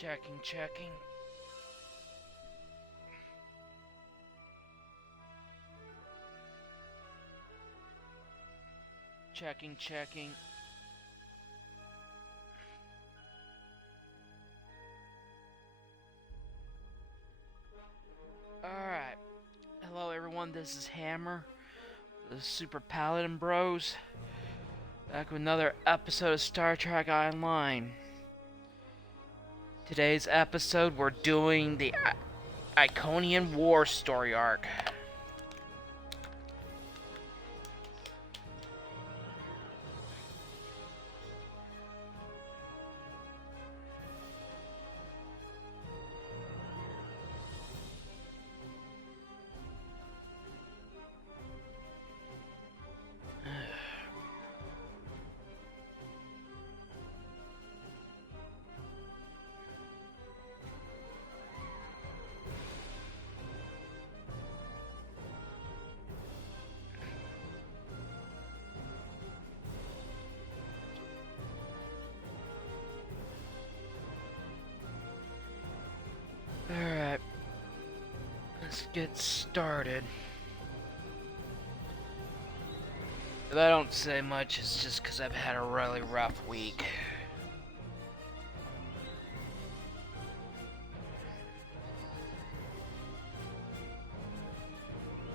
Checking, checking. Checking, checking. Alright. Hello everyone, this is Hammer, the Super Paladin Bros. Back with another episode of Star Trek Online. Today's episode, we're doing the Iconian War story arc. Alright, let's get started. If I don't say much, it's just because I've had a really rough week.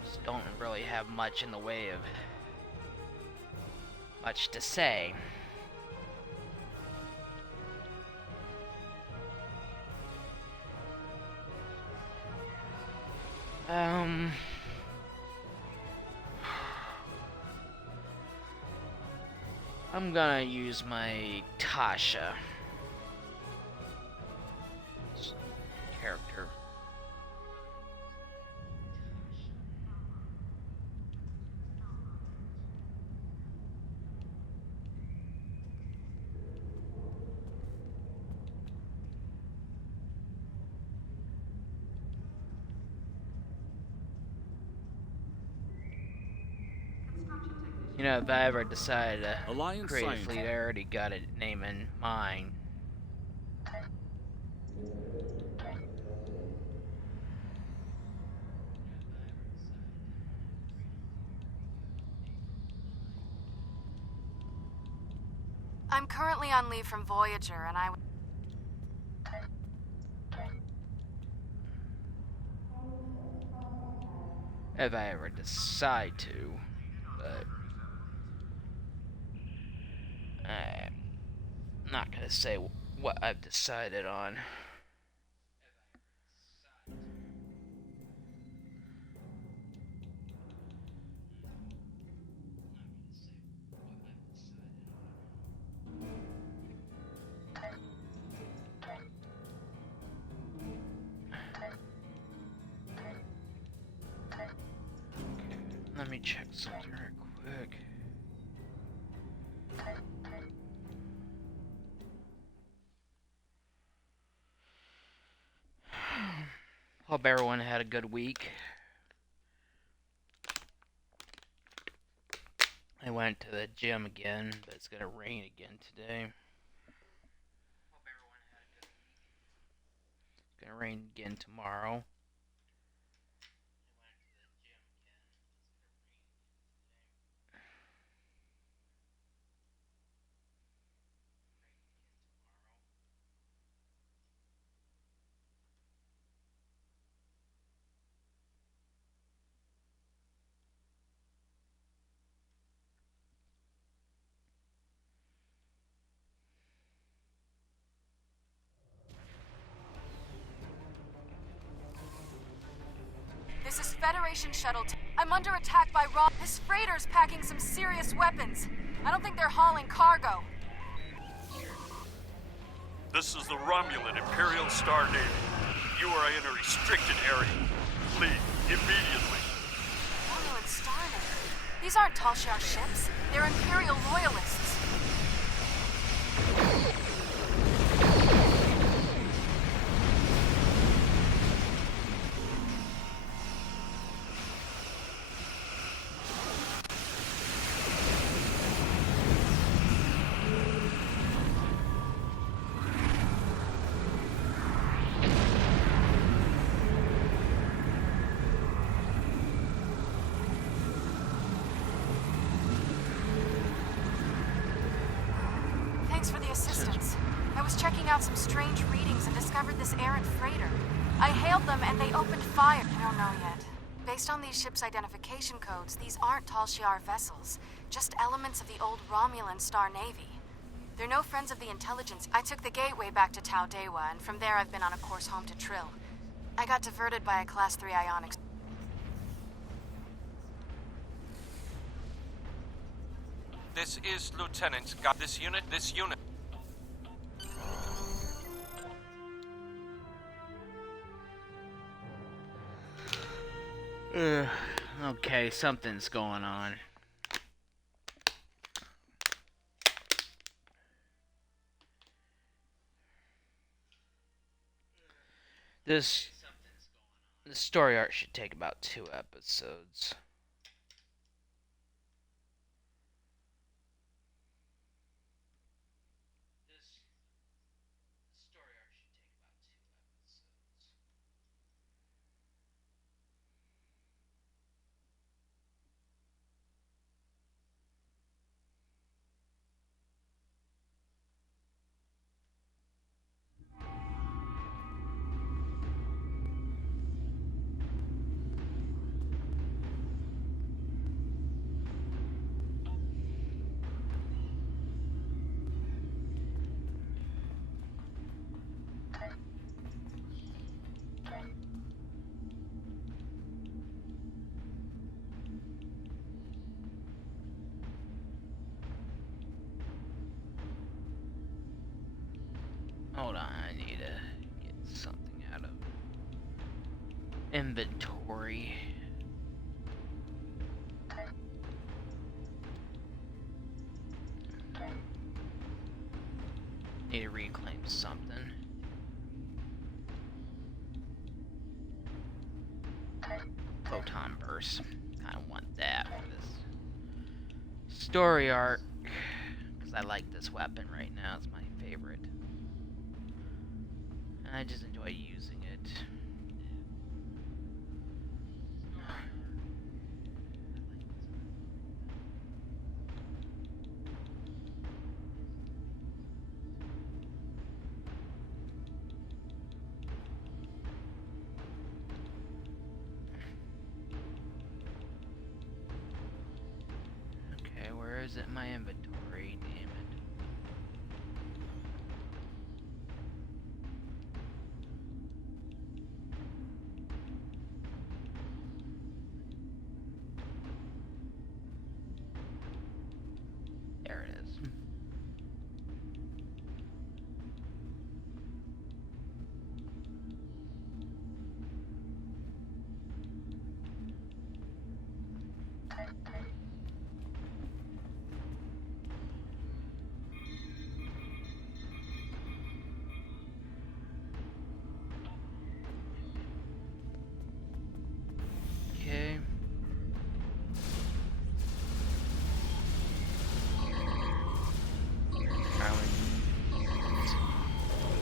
Just don't really have much in the way of much to say. I'm gonna use my Tasha character. You know, if I ever decide to create a fleet, I already got a name in mind. I'm currently on leave from Voyager, and If I ever decide to, but I'm not gonna say what I've decided on. Let me check something real quick. Hope everyone had a good week. I went to the gym again, but it's gonna rain again today. Hope everyone had a good week. It's gonna rain again tomorrow. this is Federation Shuttle. I'm under attack by Raw. This freighter's packing some serious weapons. I don't think they're hauling cargo. This is the Romulan Imperial Star Navy. You are in a restricted area. Leave immediately. Romulan Star Navy? These aren't Talshar ships. They're Imperial loyalists. was checking out some strange readings and discovered this errant freighter. I hailed them and they opened fire. I don't know yet. Based on these ships' identification codes, these aren't Tal Shiar vessels, just elements of the old Romulan Star Navy. They're no friends of the intelligence. I took the gateway back to Tau Dewa, and from there I've been on a course home to Trill. I got diverted by a Class 3 ionics. This is Lieutenant. This unit. Okay, something's going on. This story arc should take about 2 episodes. Hold on, I need to get something out of inventory. Need to reclaim something. Photon burst. I don't want that for this story arc, because I like this weapon right now. It's my favorite. I just enjoy using it. Okay, where is it in my inventory? Damn it. There it is. Okay.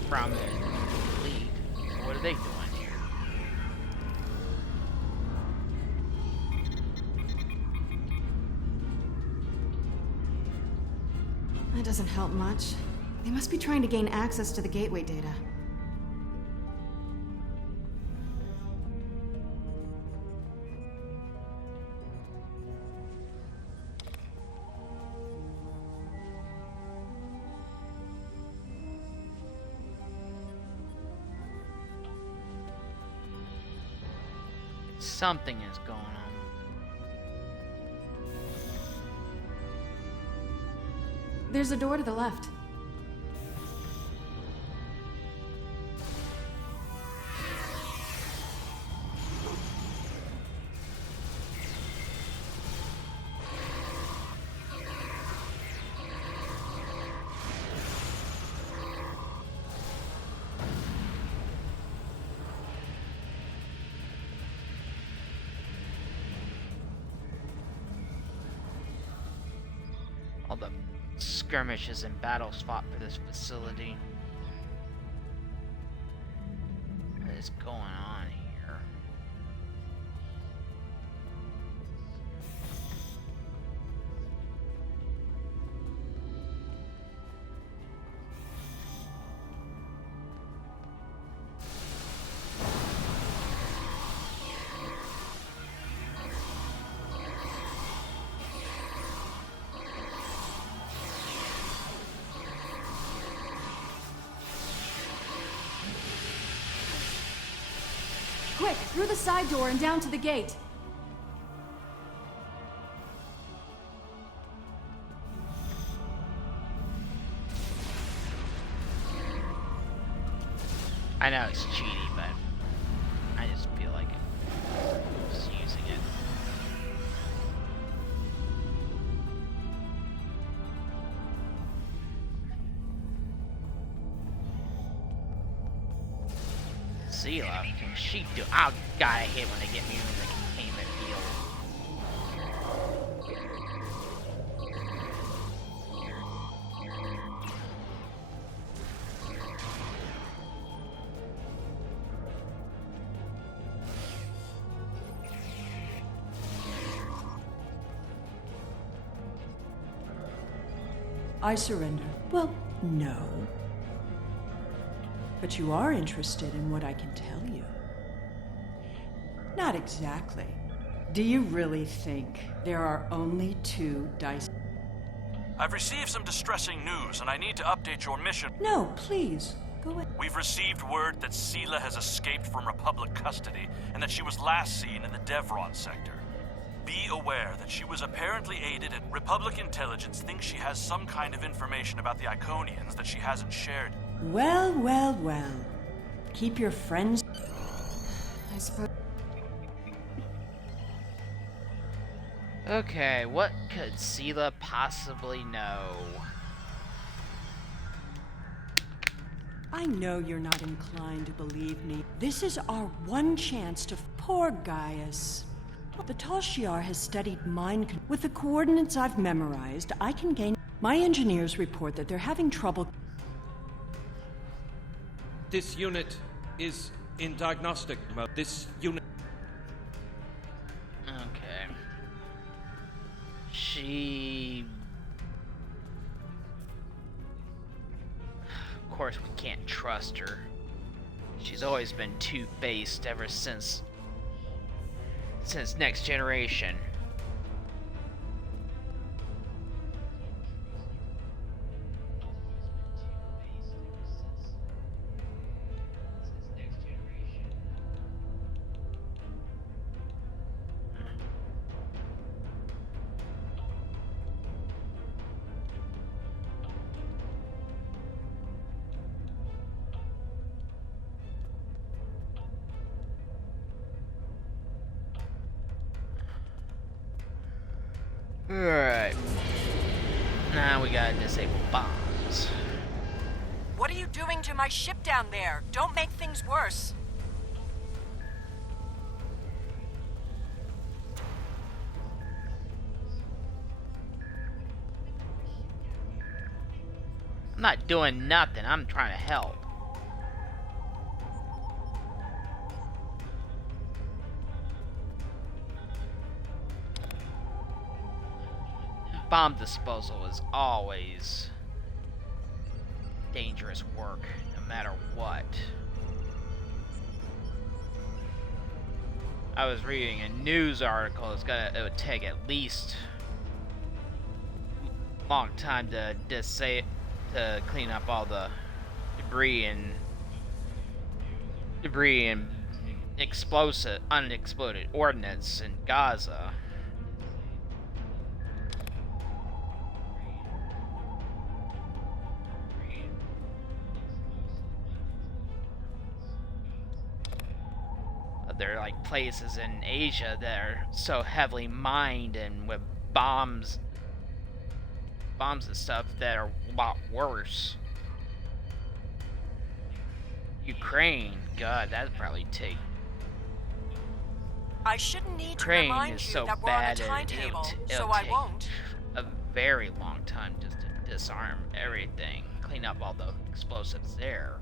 From the lead. What are they doing here? That doesn't help much. They must be trying to gain access to the gateway data. Something is going on. There's a door to the left. All the skirmishes and battles fought for this facility. What is going on here? Quick, through the side door and down to the gate. I know it's cheaty, but I just feel like just using it. Zila, she do. I gotta hit when they get me in the containment field. I surrender. Well, no. But you are interested in what I can tell you. Not exactly. Do you really think there are only 2 dice? I've received some distressing news, and I need to update your mission. No, please. Go ahead. We've received word that Sela has escaped from Republic custody, and that she was last seen in the Devron sector. Be aware that she was apparently aided, and Republic intelligence thinks she has some kind of information about the Iconians that she hasn't shared. Well, well, well. Keep your friends. I suppose. Okay, what could Sela possibly know? I know you're not inclined to believe me. This is our one chance to. Poor Gaius. The Tal Shiar has studied mind. With the coordinates I've memorized, I can gain. My engineers report that they're having trouble. This unit is in diagnostic mode. This unit. Okay. She... Of course, we can't trust her. She's always been two-faced ever since Next Generation. Alright. Now we gotta disable bombs. What are you doing to my ship down there? Don't make things worse. I'm not doing nothing, I'm trying to help. Bomb disposal is always dangerous work, no matter what. I was reading a news article. It would take at least a long time to clean up all the debris and unexploded ordnance in Gaza. There are like places in Asia that are so heavily mined and with bombs and stuff that are a lot worse. Ukraine, God, that'd probably take. I shouldn't need to Ukraine remind is you so that we're on a bad, timetable, it'll so I take won't. a very long time just to disarm everything, clean up all the explosives there.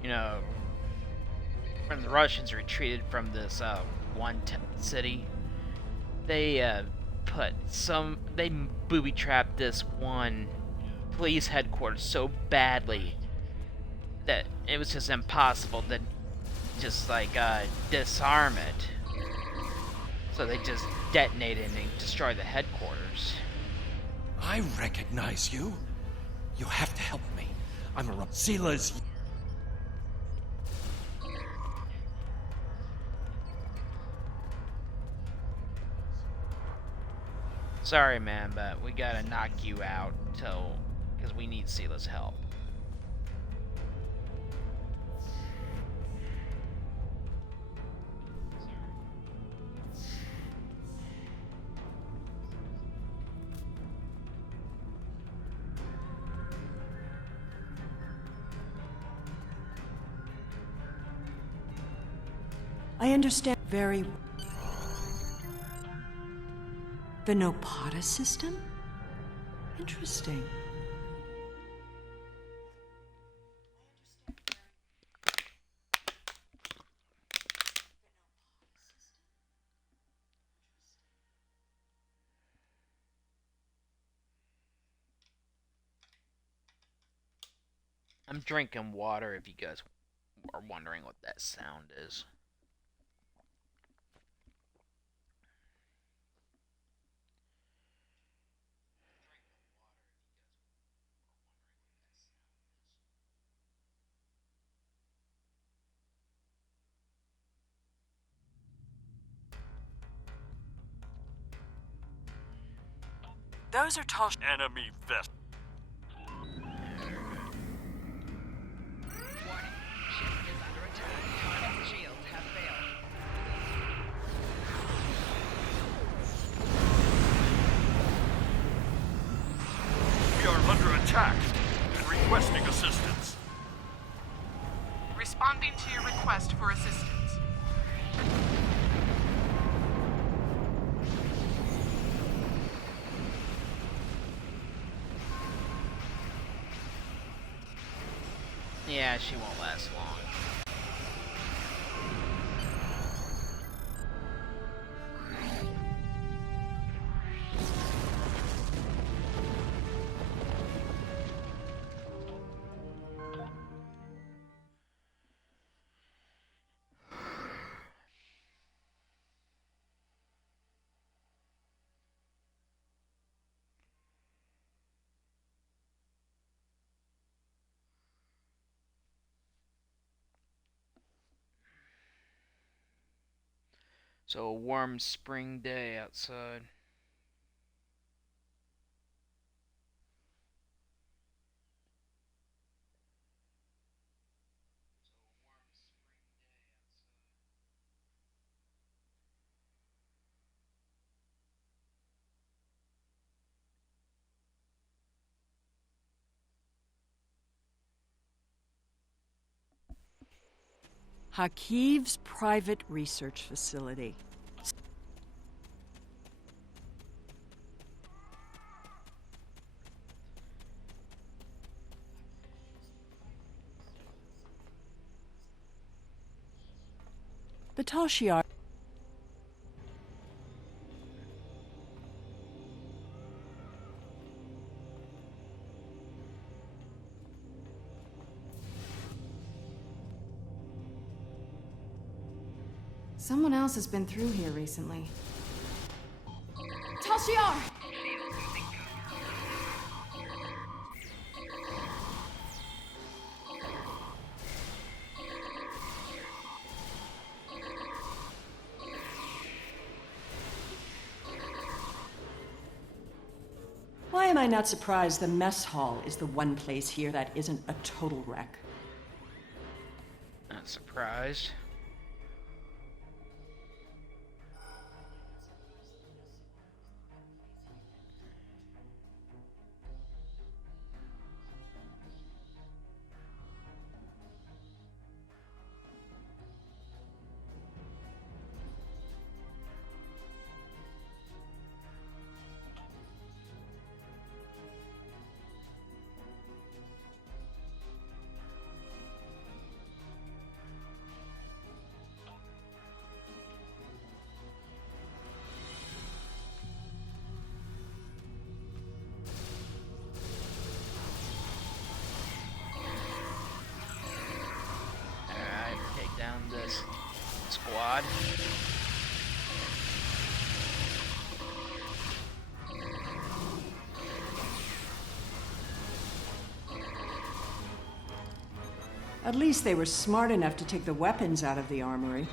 You know, when the Russians retreated from this city, they booby-trapped this one police headquarters so badly that it was just impossible to just like disarm it. So they just detonated and destroyed the headquarters. I recognize you. You have to help me. I'm a Sela's. Sorry, man, but we gotta knock you out because we need Sela's help. I understand very well. The Nopata system? Interesting. I'm drinking water if you guys are wondering what that sound is. Those are tall. Enemy vessel. We are under attack and requesting assistance. Responding to your request for assistance. Yeah, she won't last long. So a warm spring day outside. Hakiv's private research facility. The Tashiar. Someone else has been through here recently. Tashiar! Why am I not surprised the mess hall is the one place here that isn't a total wreck? Not surprised. down this squad. At least they were smart enough to take the weapons out of the armory.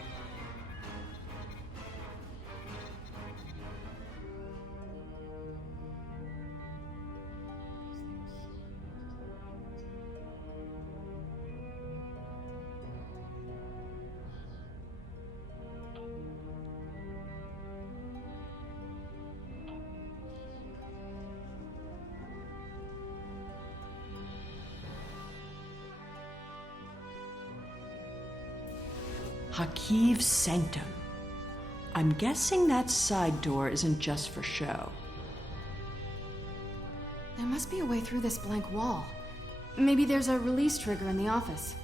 Hakiv Sanctum. I'm guessing that side door isn't just for show. There must be a way through this blank wall. Maybe there's a release trigger in the office.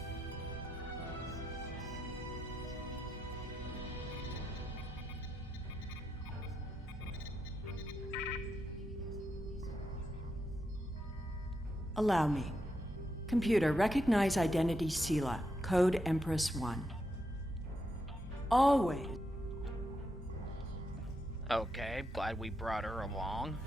Allow me. Computer, recognize identity Sela, code Empress 1. Always. Okay, glad we brought her along.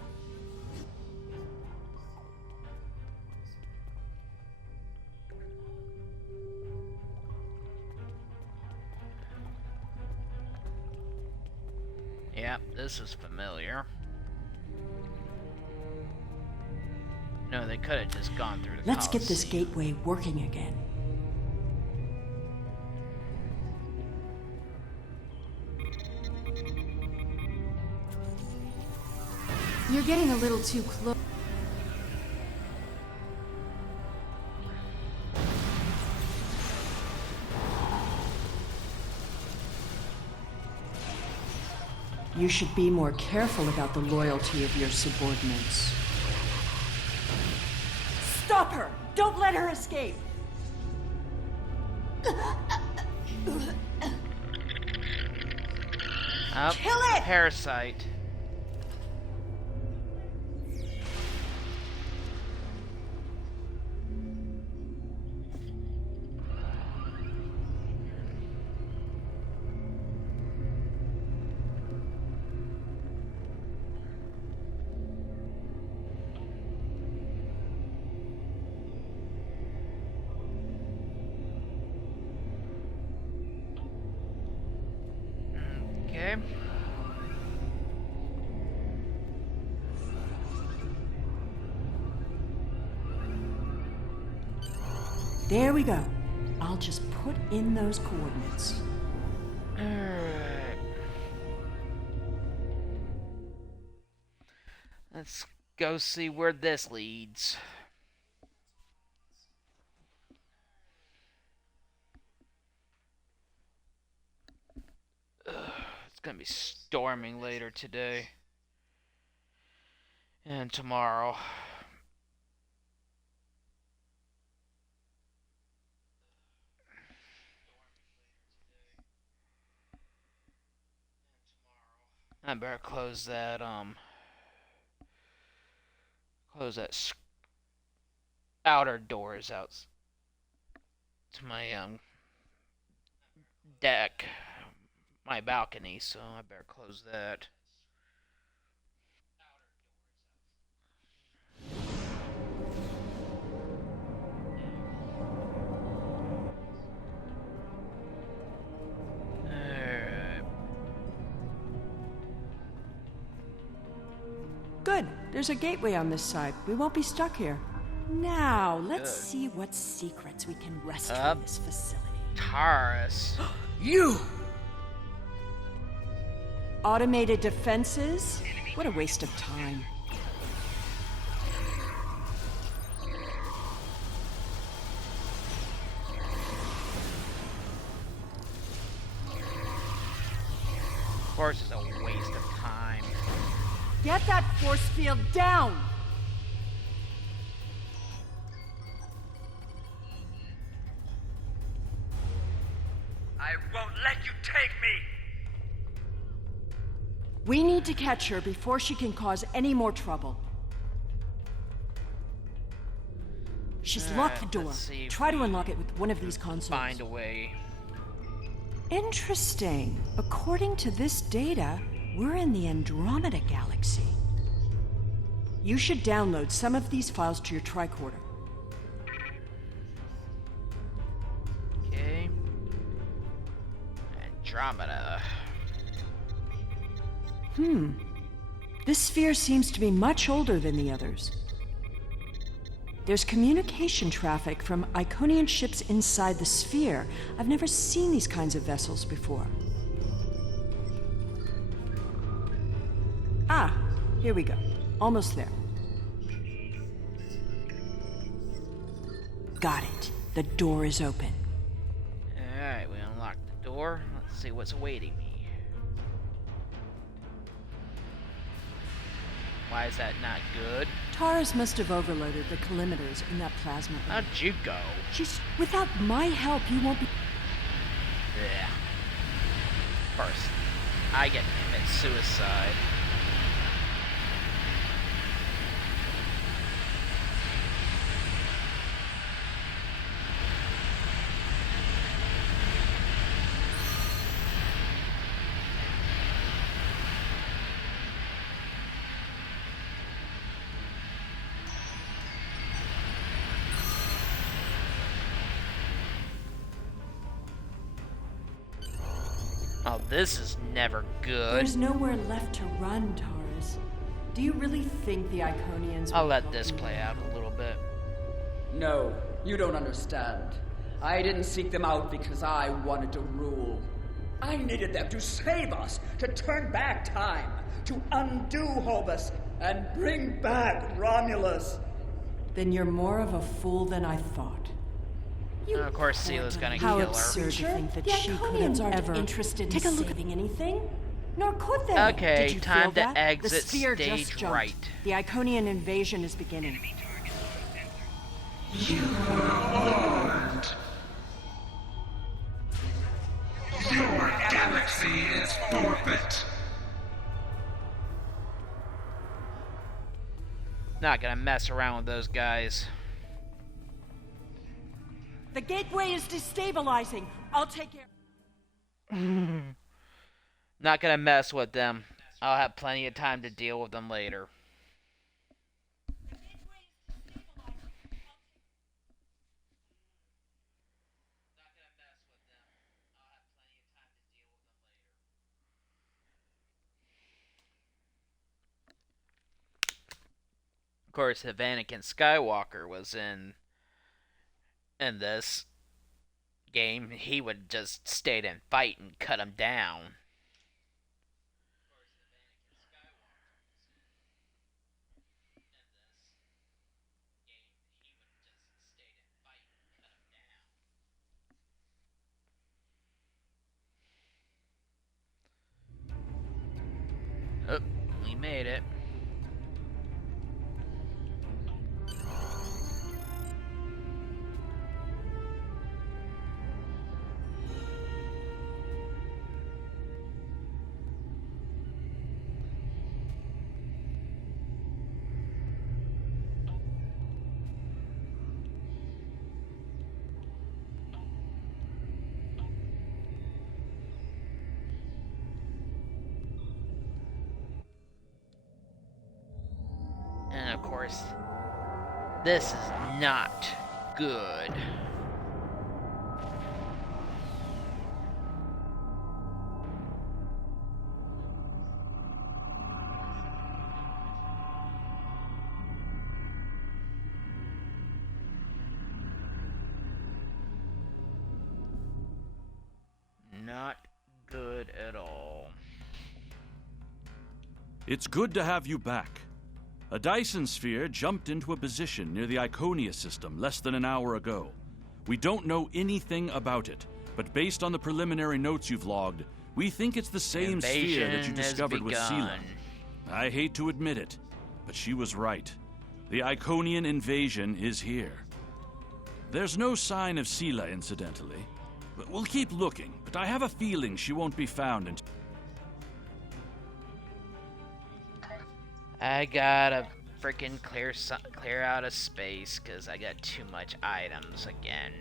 Yep, this is familiar. No, they could have just gone through the Let's get this Coliseum. gateway working again. You're getting a little too close. You should be more careful about the loyalty of your subordinates. Stop her! Don't let her escape! Oh, Kill it! Parasite. Okay. There we go. I'll just put in those coordinates. Alright. Let's go see where this leads. It's gonna be storming later today. And tomorrow. I better close that outer doors out to my deck, my balcony, so I better close that. Alright. Good. There's a gateway on this side. We won't be stuck here. Now, let's Good. see what secrets we can wrest Up. from this facility. Taurus. You! Automated defenses? What a waste of time. Of course, it's a waste of time. Get that force field down! I won't let you take me! We need to catch her before she can cause any more trouble. She's locked the door. let's see if Try to we unlock it with one of these consoles. Find a way. Interesting. According to this data, we're in the Andromeda Galaxy. You should download some of these files to your tricorder. Okay. Andromeda. This sphere seems to be much older than the others. There's communication traffic from Iconian ships inside the sphere. I've never seen these kinds of vessels before. Ah, here we go. Almost there. Got it. The door is open. Alright, we unlocked the door. Let's see what's awaiting me. Why is that not good? Taurus must have overloaded the collimators in that plasma. How'd you go? Without my help, you won't be... Yeah. First, I get to commit suicide. Oh, this is never good. There's nowhere left to run, Taurus. Do you really think the Iconians... I'll let this play out a little bit. No, you don't understand. I didn't seek them out because I wanted to rule. I needed them to save us, to turn back time, to undo Hobus, and bring back Romulus. Then you're more of a fool than I thought. And of course, Seela's gonna How kill her. absurd to think that The she could Iconians have aren't ever interested in take a look saving anything. Nor could they. Okay, Did you time feel to that? exit the sphere stage just jumped. right. The Iconian invasion is beginning. You are warned. Your galaxy is forfeit. Not gonna mess around with those guys. The gateway is destabilizing. I'll take care. Not gonna mess with them. I'll have plenty of time to deal with them later. Of course, if Anakin Skywalker was in this game, he would just stayed and fight and cut him down. Oh, we made it. And of course, this is not good. Not good at all. It's good to have you back. A Dyson sphere jumped into a position near the Iconia system less than an hour ago. We don't know anything about it, but based on the preliminary notes you've logged, we think it's the same sphere that you discovered with Seela. I hate to admit it, but she was right. The Iconian invasion is here. There's no sign of Seela, incidentally. But we'll keep looking, but I have a feeling she won't be found until... I gotta freaking clear out of space because I got too much items again.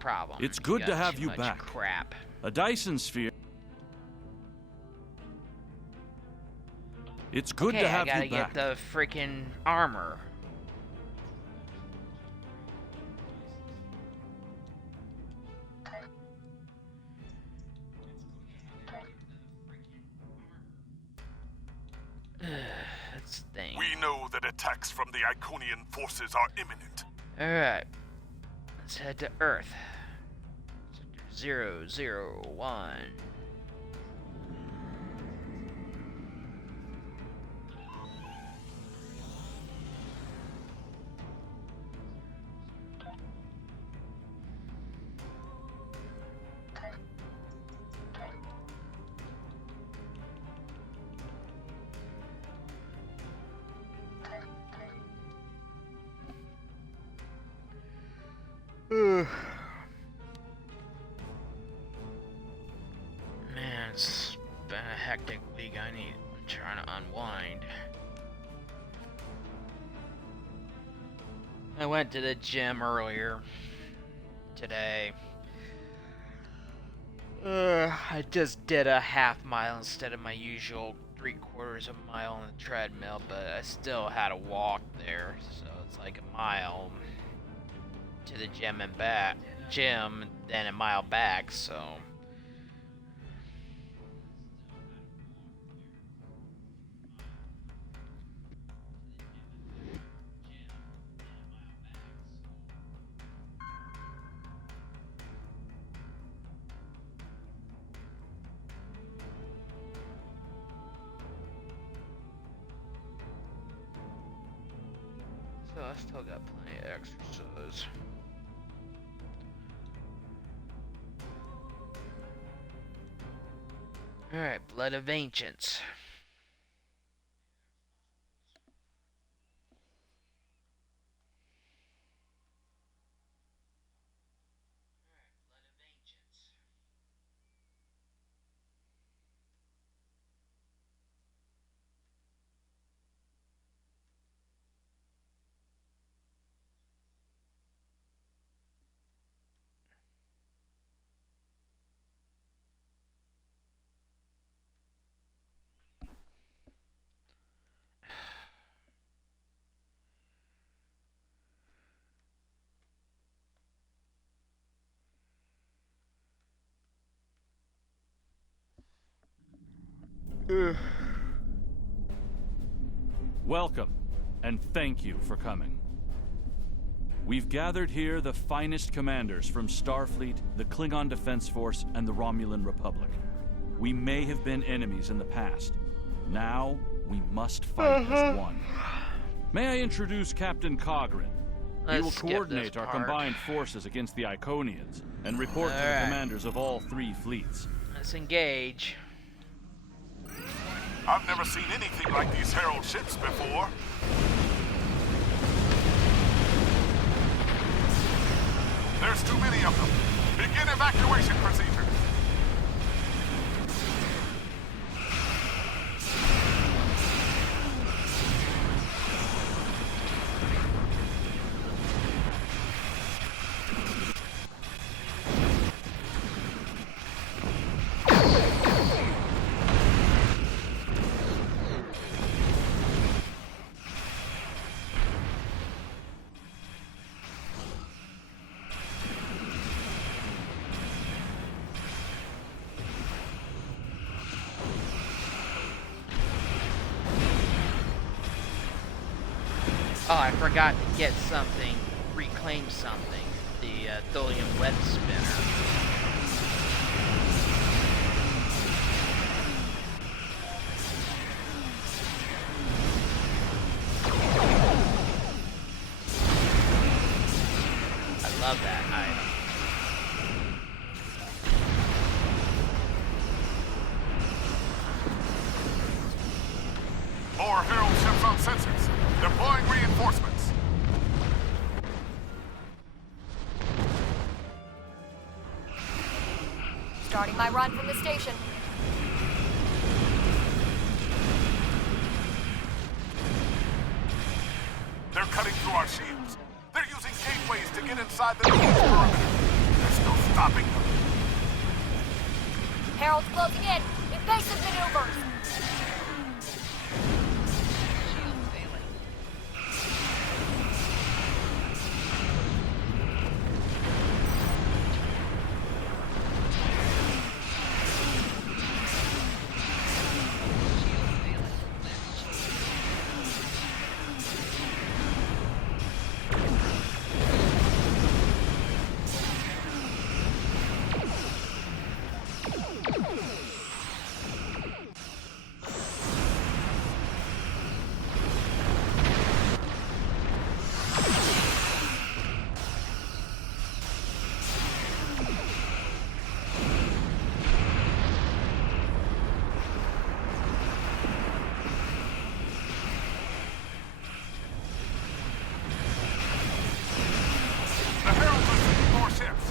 problem. It's good to have too you much back. Crap. A Dyson sphere. It's good Okay, to have I gotta you back. get the freaking armor. That's the thing. We know that attacks from the Iconian forces are imminent. Alright. Let's head to Earth. Sector 001. Man, it's been a hectic week. I'm trying to unwind. I went to the gym earlier today. I just did a half mile instead of my usual 3/4 of a mile on the treadmill, but I still had to walk there, so it's like a mile to the gym and back. Gym, then a mile back, so. So I still got plenty of exercise. Alright, Blood of Ancients. Welcome, and thank you for coming. We've gathered here the finest commanders from Starfleet, the Klingon Defense Force, and the Romulan Republic. We may have been enemies in the past. Now, we must fight as one. May I introduce Captain Cogran? He will coordinate our combined forces against the Iconians and report to the commanders of all 3 fleets. Let's engage. I've never seen anything like these Herald ships before. There's too many of them. Begin evacuation procedure. Oh, I forgot to get something, reclaim something. The Tholian web spinner. I love that item. More Herald ships on sensors. Deploying reinforcements. Starting my run from the station. They're cutting through our shields. They're using gateways to get inside the perimeter. There's no stopping them. Harold's closing in. Invasive maneuvers. The Heralds are sending more ships.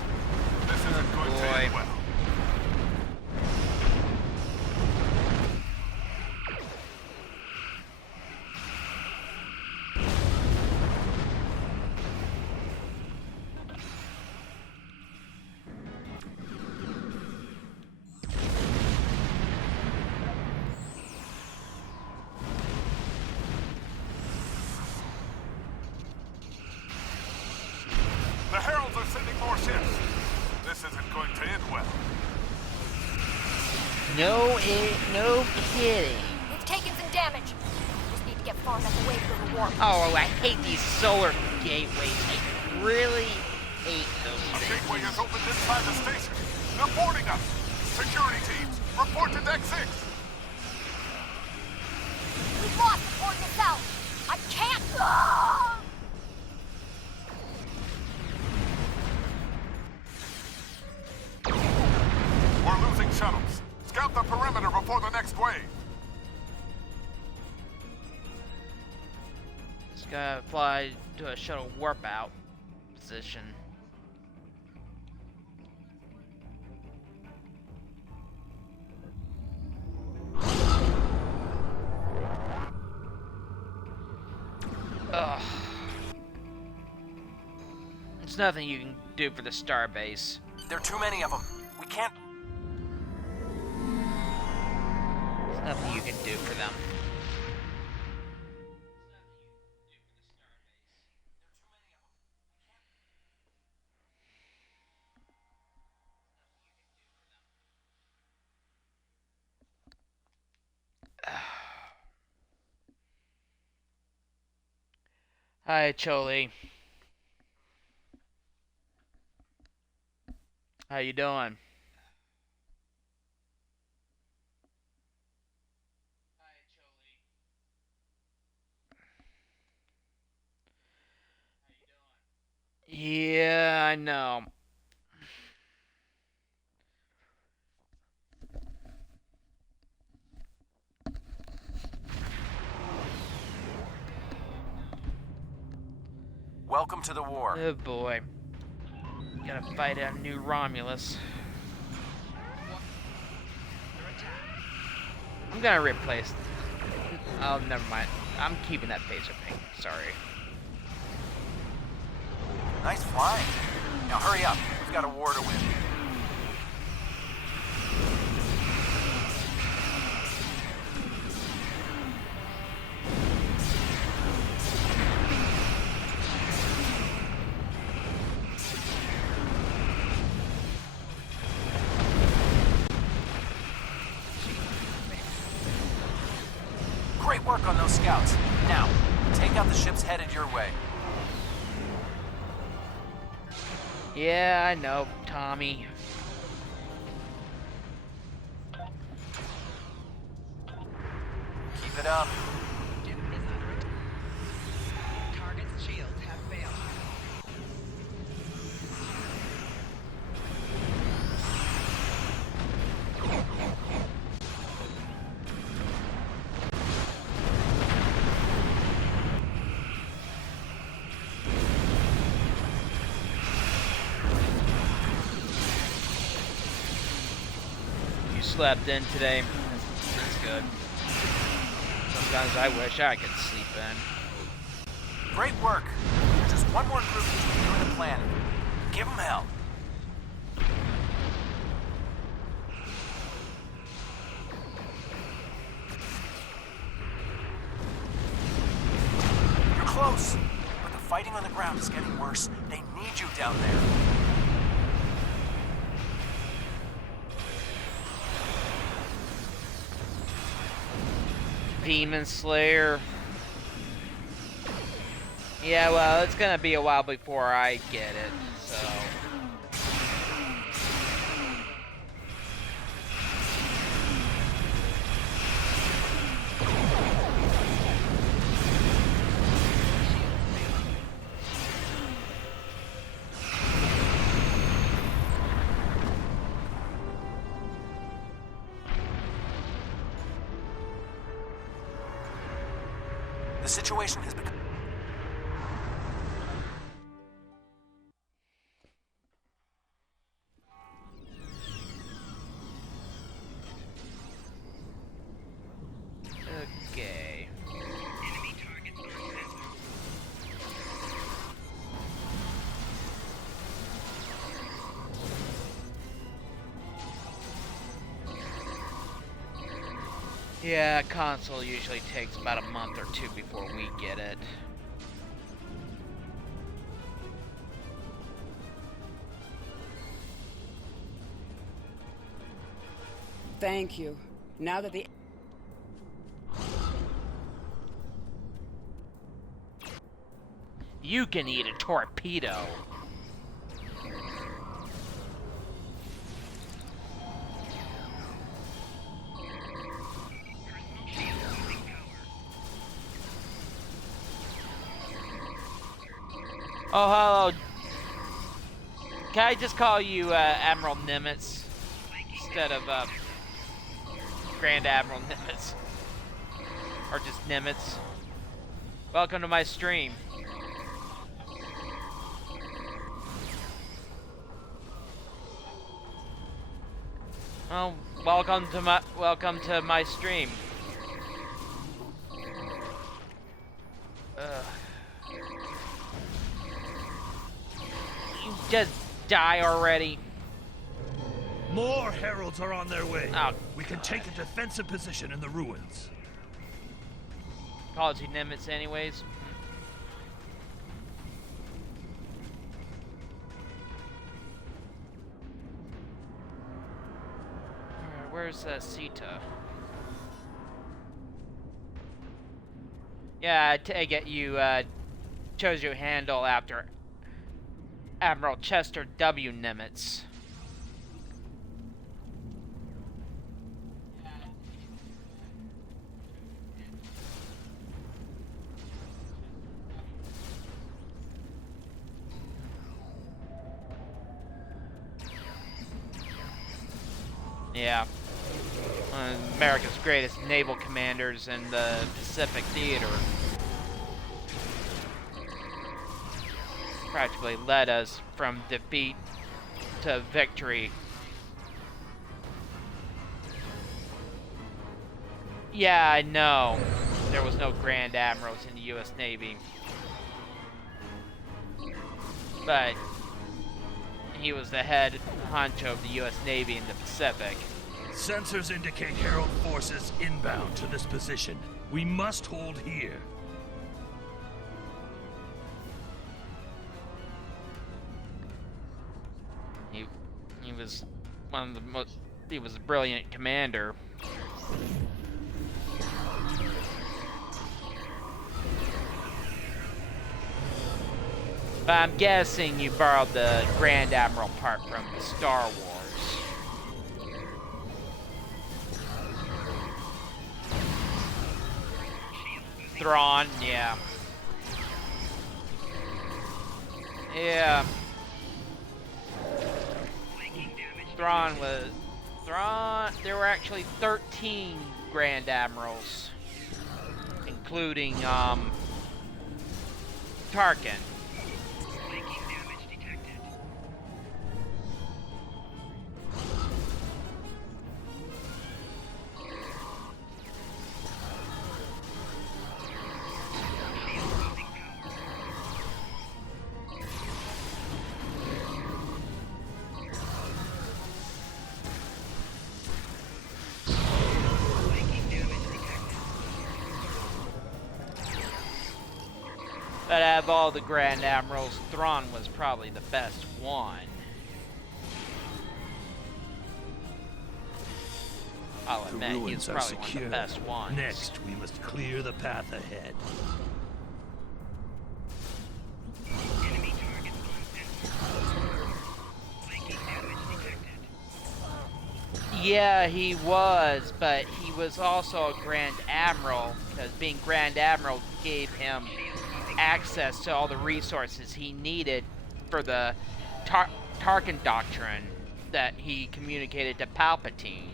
This isn't going to end well. The Heralds are sending more ships. This isn't going to end well. No kidding. We've taken some damage. Just need to get far enough away from the warp. Oh, I hate these solar gateways. I really hate those A things. gateway is opened inside the station. They're boarding us. Security teams, report to Deck 6. We've lost the coordinates out. I can't. Ah! We're losing shuttles. Scout the perimeter before the next wave. Just gotta fly to a shuttle warp out position. Ugh. There's nothing you can do for the starbase. There are too many of them. We can't... There's nothing you can do for them. Hi, Choli. How you doing? Yeah, I know. Welcome to the war. Oh boy. Gotta fight a new Romulus. I'm gonna replace... Oh, never mind. I'm keeping that phaser thing. Sorry. Nice flying. Now hurry up. We've got a war to win. Great work on those scouts. Now, take out the ships headed your way. Yeah, I know, Tommy. Keep it up. Target's shields have failed. You slept in today. That's good. Sometimes I wish I could sleep in. Great work. Just one more group between you and the planet. Give them hell. fighting on the ground is getting worse. They need you down there. Demon Slayer. Yeah, well, it's gonna be a while before I get it, so... The situation has become... Okay. Enemy targets are center. Yeah, console usually takes about a month or two before we get it. Thank you. Now that the... You can eat a torpedo. Oh, hello. Can I just call you Admiral Nimitz instead of Grand Admiral Nimitz? Or just Nimitz? Welcome to my stream. Well, welcome to my stream. You just die already. More heralds are on their way. Oh, we can take a defensive position in the ruins. Call it Nimitz anyways. Where's Sita? Yeah, I take it you chose your handle after Admiral Chester W. Nimitz. Yeah. One of America's greatest naval commanders in the Pacific Theater. Practically led us from defeat to victory. Yeah, I know. There was no Grand Admirals in the U.S. Navy. But he was the head honcho of the U.S. Navy in the Pacific. Sensors indicate Herald forces inbound to this position. We must hold here. He was one of the most... He was a brilliant commander. But I'm guessing you borrowed the Grand Admiral part from Star Wars. Thrawn, yeah. Yeah. There were actually 13 Grand Admirals, including, Tarkin. But out of all the Grand Admirals, Thrawn was probably the best one. I'll The admit, he's ruins are probably one of secure. the best ones. Next, we must clear the path ahead. Enemy targets on sensor. Flanking damage detected. Yeah, he was, but he was also a Grand Admiral, because being Grand Admiral gave him access to all the resources he needed for the Tarkin Doctrine that he communicated to Palpatine.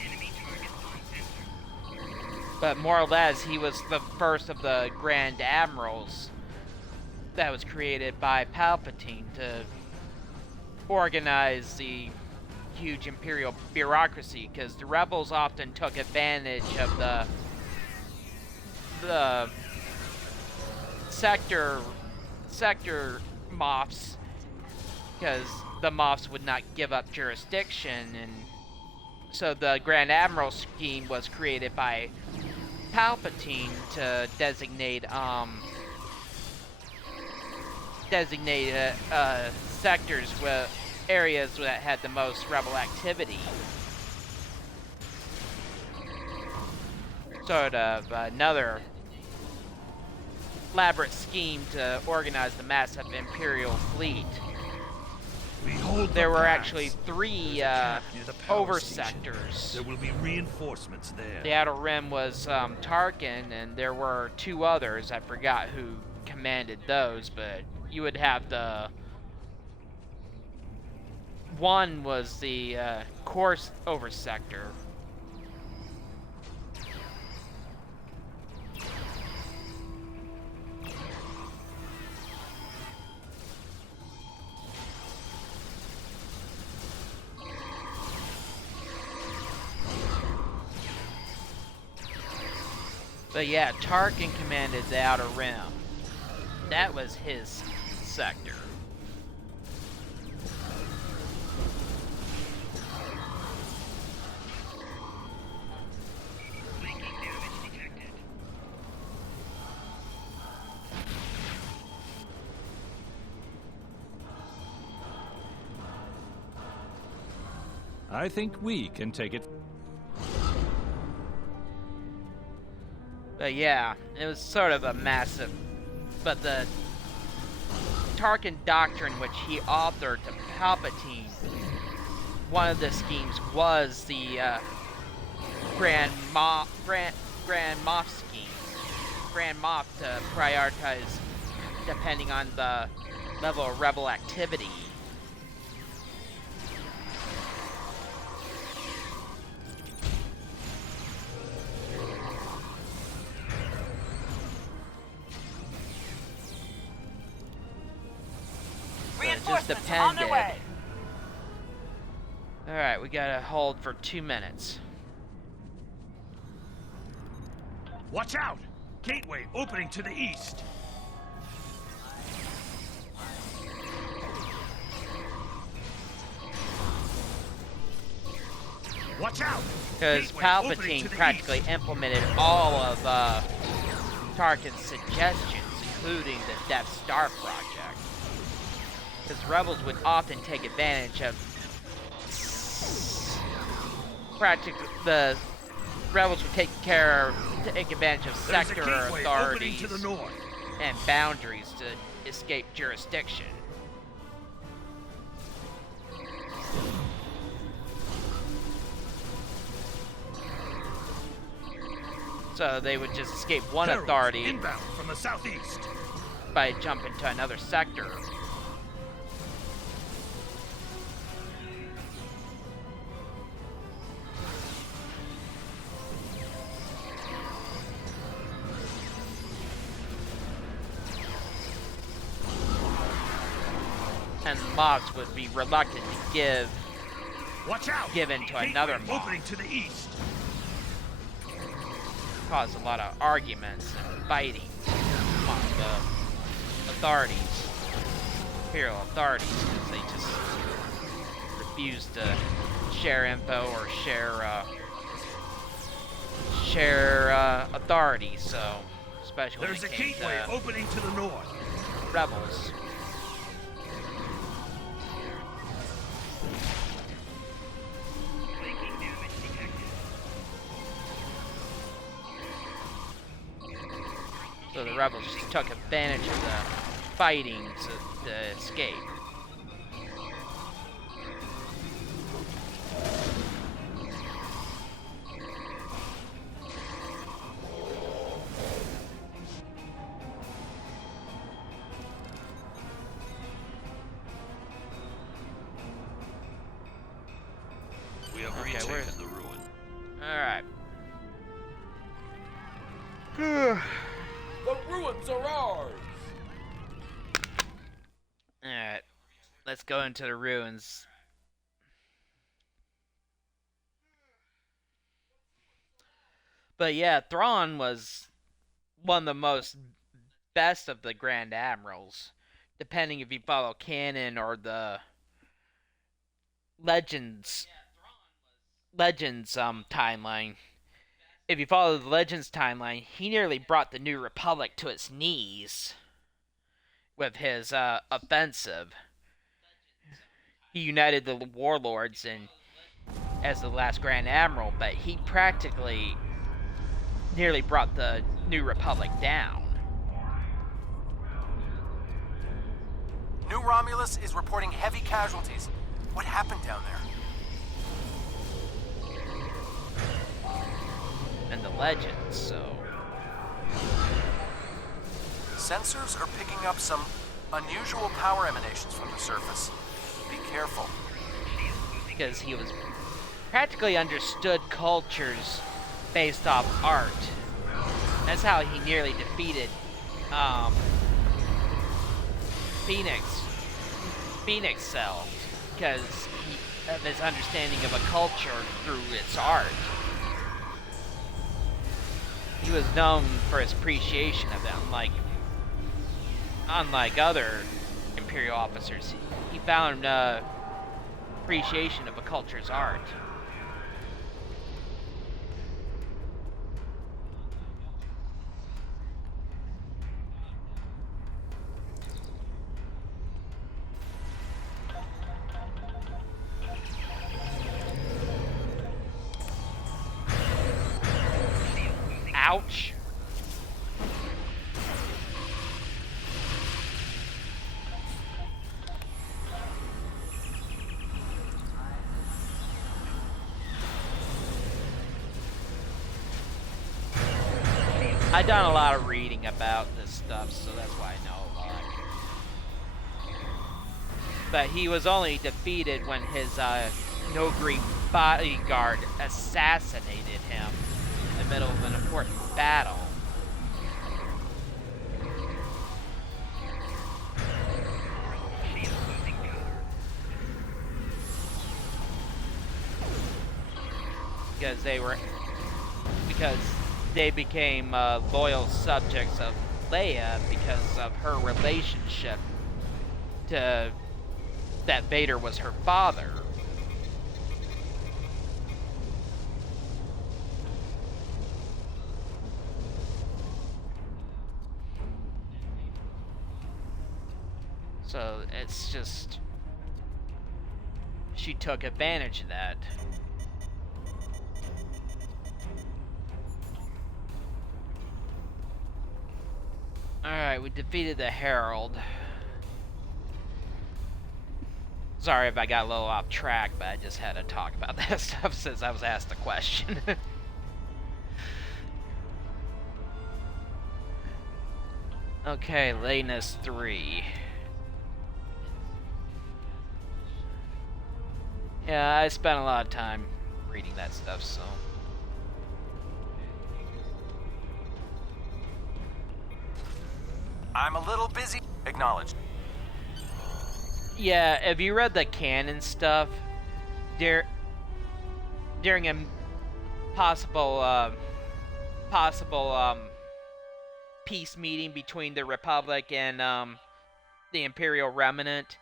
Enemy targets on sensor. But more or less, he was the first of the Grand Admirals that was created by Palpatine to organize the huge Imperial bureaucracy, because the rebels often took advantage of the sector Moffs, because the Moffs would not give up jurisdiction, and so the Grand Admiral scheme was created by Palpatine to designate sectors with areas that had the most rebel activity. Sort of another elaborate scheme to organize the massive Imperial fleet. We hold There the were pass. actually three There's a camp near the power over station. sectors. There will be reinforcements there. The Outer Rim was Tarkin, and there were two others. I forgot who commanded those, but you would have the... One was the course over sector. But yeah, Tarkin commanded the Outer Rim. That was his sector. Flanking damage detected. I think we can take it. But yeah, it was sort of a massive... But the Tarkin Doctrine, which he authored to Palpatine, one of the schemes was the Grand Moff scheme. Grand Moff to prioritize depending on the level of rebel activity. So it just depended. Alright, we gotta hold for 2 minutes. Watch out! Gateway opening to the east. Watch out! Because Gateway opening to Palpatine the practically east. implemented all of Tarkin's suggestions, including the Death Star project. Because rebels would often take advantage of the rebels would take advantage of There's a sector gateway opening authorities to the north. and boundaries to escape jurisdiction. So they would just escape one Heralds authority inbound from the southeast. by jumping to another sector. And mobs would be reluctant to give in to another mob. Opening to the east. Cause a lot of arguments and fighting among the authorities, Imperial authorities, because they just refused to share info or share authority. So, especially when There's a it came gateway to opening to the north. rebels. Flanking damage detected. So the rebels just took advantage of the fighting to escape. We have Okay, retaken where's- the ruin. Alright. The ruins are ours! Alright. Let's go into the ruins. But yeah, Thrawn was one of the most best of the Grand Admirals, depending if you follow canon or the Legends timeline. If you follow the Legends timeline, he nearly brought the New Republic to its knees with his offensive. He united the warlords and as the last Grand Admiral, but he practically nearly brought the New Republic down. New Romulus is reporting heavy casualties. What happened down there? And the Legends, so Sensors are picking up some unusual power emanations from the surface. Be careful. because he was practically understood cultures based off art. That's how he nearly defeated Phoenix Cell, because of his understanding of a culture through its art. He was known for his appreciation of them, unlike other Imperial officers. He found appreciation of a culture's art. Ouch. I've done a lot of reading about this stuff, so that's why I know a lot. But he was only defeated when his Nogri bodyguard assassinated him in the middle of an important battle. Because they became loyal subjects of Leia because of her relationship to that Vader was her father. So it's just she took advantage of that. Alright, we defeated the Herald. Sorry if I got a little off track, but I just had to talk about that stuff since I was asked the question. Okay, Lanus 3. Yeah, I spent a lot of time reading that stuff, so... I'm a little busy. Acknowledged. Yeah, have you read the canon stuff? During a possible peace meeting between the Republic and the Imperial Remnant,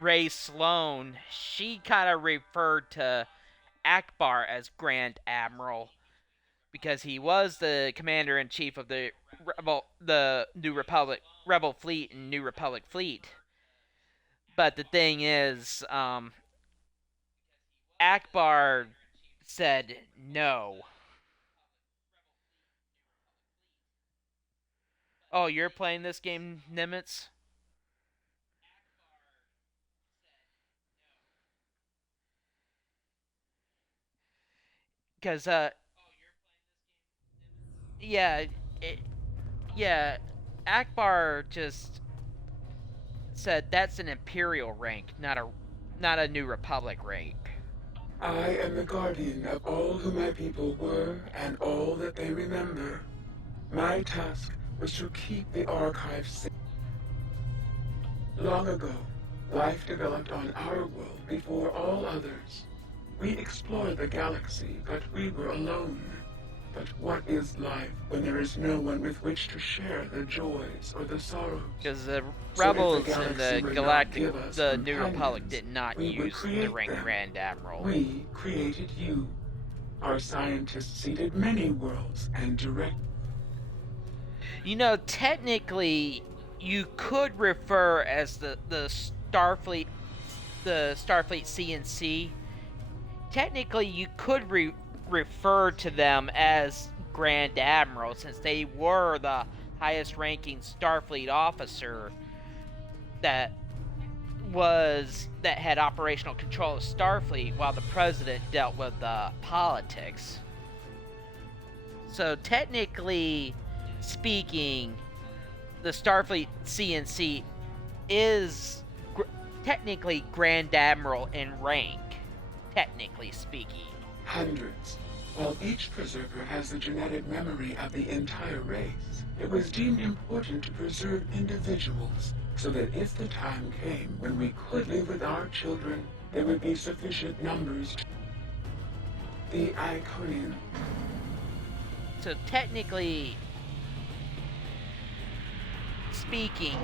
Ray Sloan, she kind of referred to Akbar as Grand Admiral because he was the commander in chief of the New Republic Rebel fleet and New Republic fleet. But the thing is, Akbar said no. Oh, you're playing this game, Nimitz? Because, yeah, it, yeah, Akbar just said that's an Imperial rank, not a New Republic rank. I am the guardian of all who my people were and all that they remember. My task was to keep the archive safe. Long ago, life developed on our world before all others. We explored the galaxy, but we were alone. But what is life when there is no one with which to share the joys or the sorrows? Because the rebels and the New Republic did not use the rank Grand Admiral. We created you. Our scientists seeded many worlds and direct. You know, technically, you could refer as the Starfleet CNC. Technically, you could refer to them as Grand Admiral since they were the highest ranking Starfleet officer that had operational control of Starfleet while the president dealt with the politics. So technically speaking, the Starfleet CNC is technically Grand Admiral in rank, technically speaking. Hundreds. While each preserver has the genetic memory of the entire race, it was deemed important to preserve individuals, so that if the time came when we could live with our children, there would be sufficient numbers to... The Iconians. So technically speaking,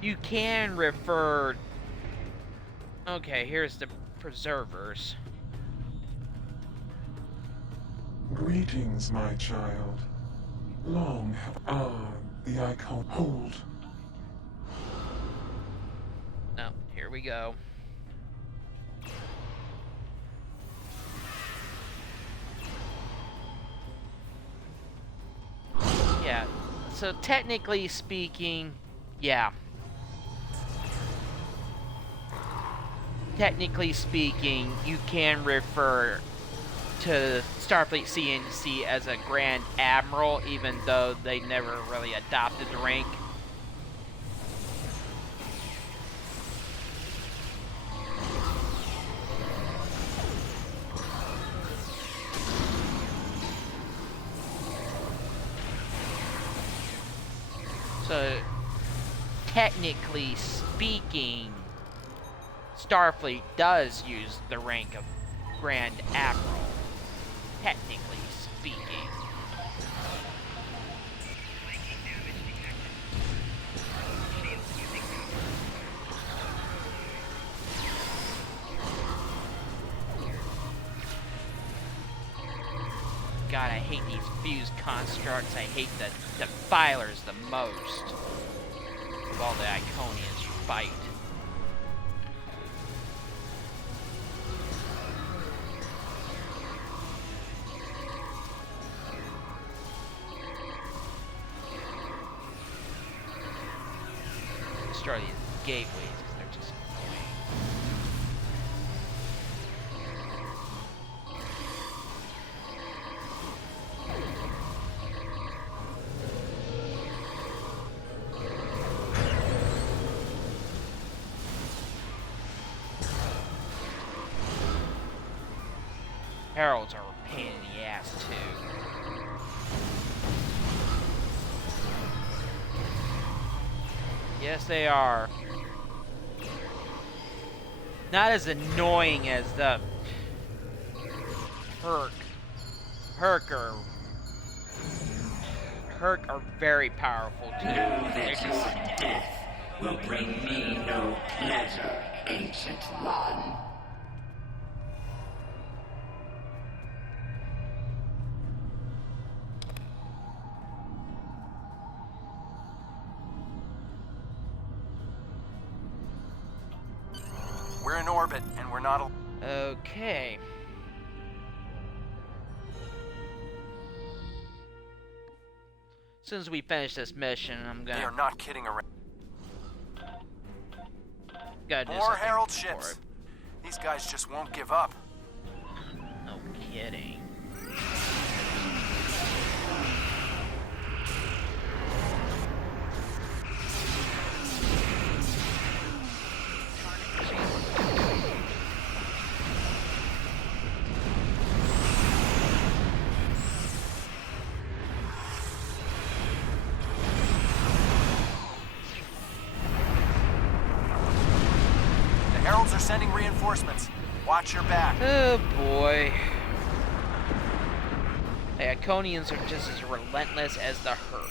you can refer... Okay, here's the preservers. Greetings, my child. Long have the icon hold. Oh, here we go. Yeah, so technically speaking, yeah. Technically speaking, you can refer to Starfleet CNC as a Grand Admiral, even though they never really adopted the rank. So, technically speaking, Starfleet does use the rank of Grand Admiral. Technically speaking. God, I hate these fused constructs. I hate the defilers the most of all the Iconians fight. Destroy these gateways because they're just annoying. Heralds are a pain in the ass too. Yes, they are. Not as annoying as the Herc are very powerful too. Know that your death will bring me no pleasure, Ancient One. We're in orbit, and we're not. Okay. As soon as we finish this mission, I'm gonna. They are not kidding around. Gotta do More something Herald for ships. it. These guys just won't give up. No kidding. The Heralds are sending reinforcements. Watch your back. Oh boy. The Iconians are just as relentless as the Herc.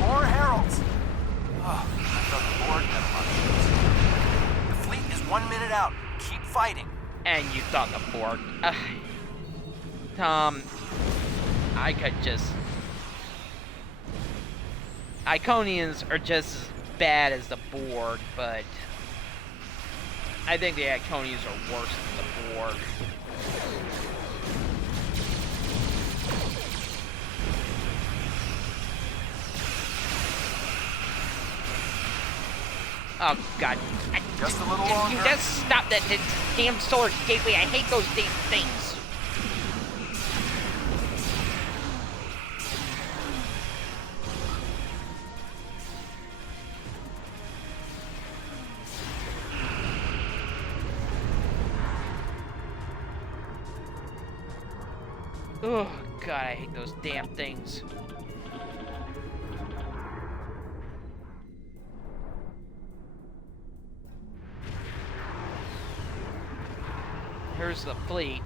More Heralds. Oh, I thought the Borg had a lot of ships. The fleet is 1 minute out. Keep fighting. And you thought the Borg. Tom, I could just. Iconians are just as bad as the Borg, but I think the Iconians are worse than the Borg. Oh god. Just a little Can longer. you just stop that damn solar gateway? I hate those damn things. Oh god, I hate those damn things. Here's the fleet.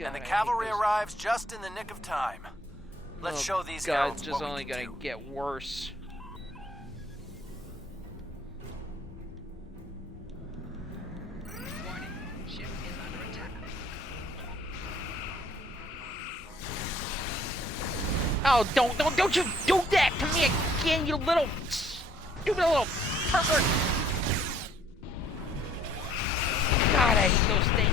And the cavalry arrives just in the nick of time. Let's show these God, Heralds it's just what we only can gonna do. get worse. Warning. Ship is under attack. Oh, don't you do that to me again, you little stupid little pervert! God, I hate those things.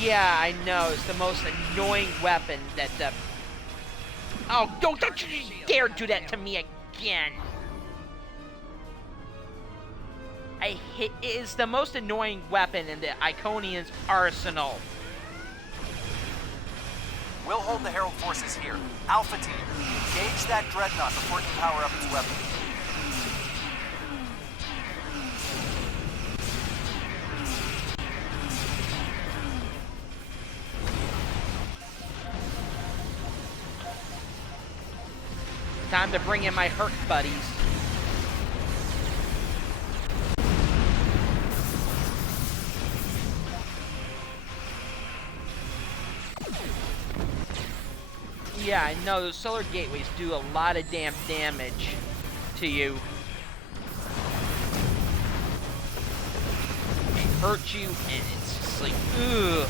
Yeah, I know. It's the most annoying weapon that the... Oh, don't you dare do that to me again! I hate... It is the most annoying weapon in the Iconians' arsenal. We'll hold the Herald forces here. Alpha Team, engage that dreadnought before it can power up its weapon. Time to bring in my Herc buddies. Yeah, I know, those solar gateways do a lot of damn damage to you. They hurt you, and it's just like, ugh.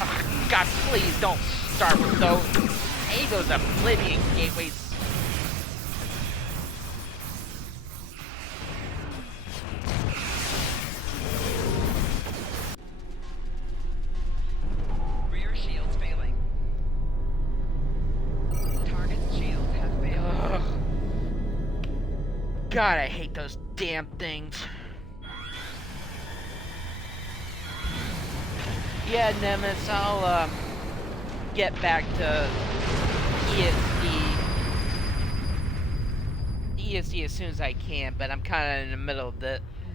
Oh, God, please don't start with those. I hate those Oblivion gateways. Rear shields failing. Target's shields have failed. God, I hate those damn things. Yeah, Nemesis, I'll get back to ESD as soon as I can, but I'm kind of in the middle of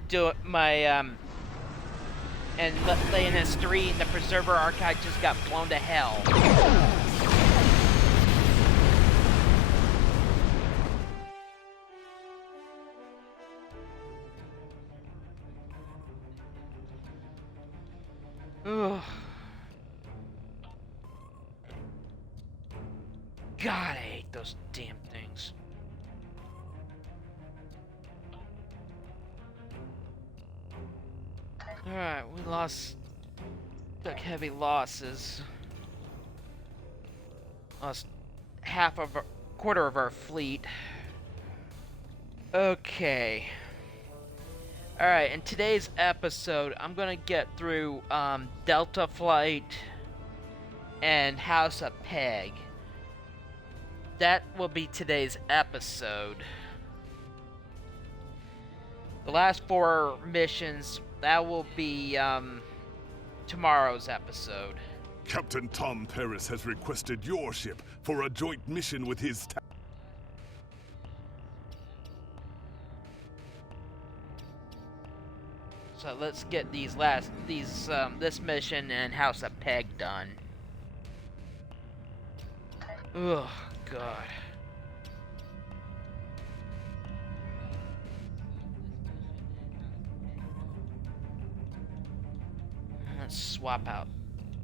doing my and laying in street, and the Preserver Archive just got blown to hell. Ugh. God, I hate those damn things. Alright, we took heavy losses. Lost quarter of our fleet. Okay. Alright, in today's episode, I'm gonna get through Delta Flight and House of Peg. That will be today's episode. The last 4 missions, that will be tomorrow's episode. Captain Tom Paris has requested your ship for a joint mission with his So let's get this mission and House of Peg done. Ugh, God. Let's swap out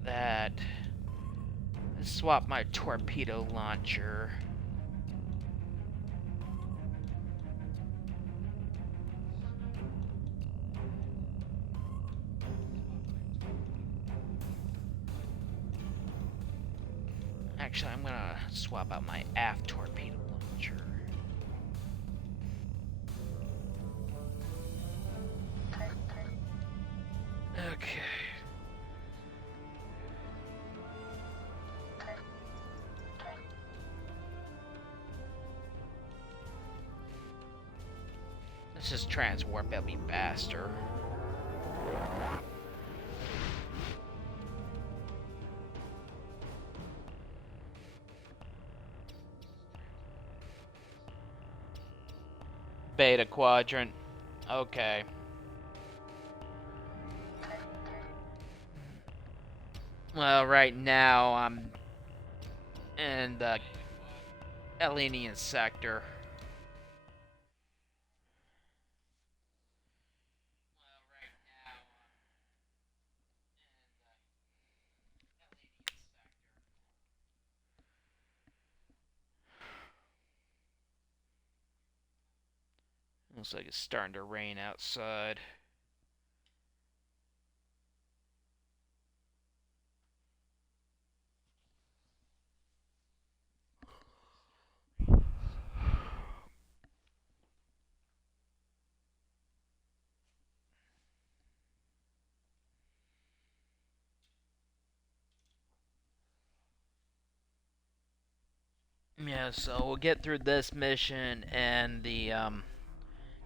that. Let's swap my torpedo launcher. Actually, I'm gonna swap out my aft torpedo launcher. Okay. Let's just transwarp, it'll be faster. Beta quadrant. Okay. Well, right now I'm in the Iconians sector. Looks like it's starting to rain outside. Yeah, so we'll get through this mission and the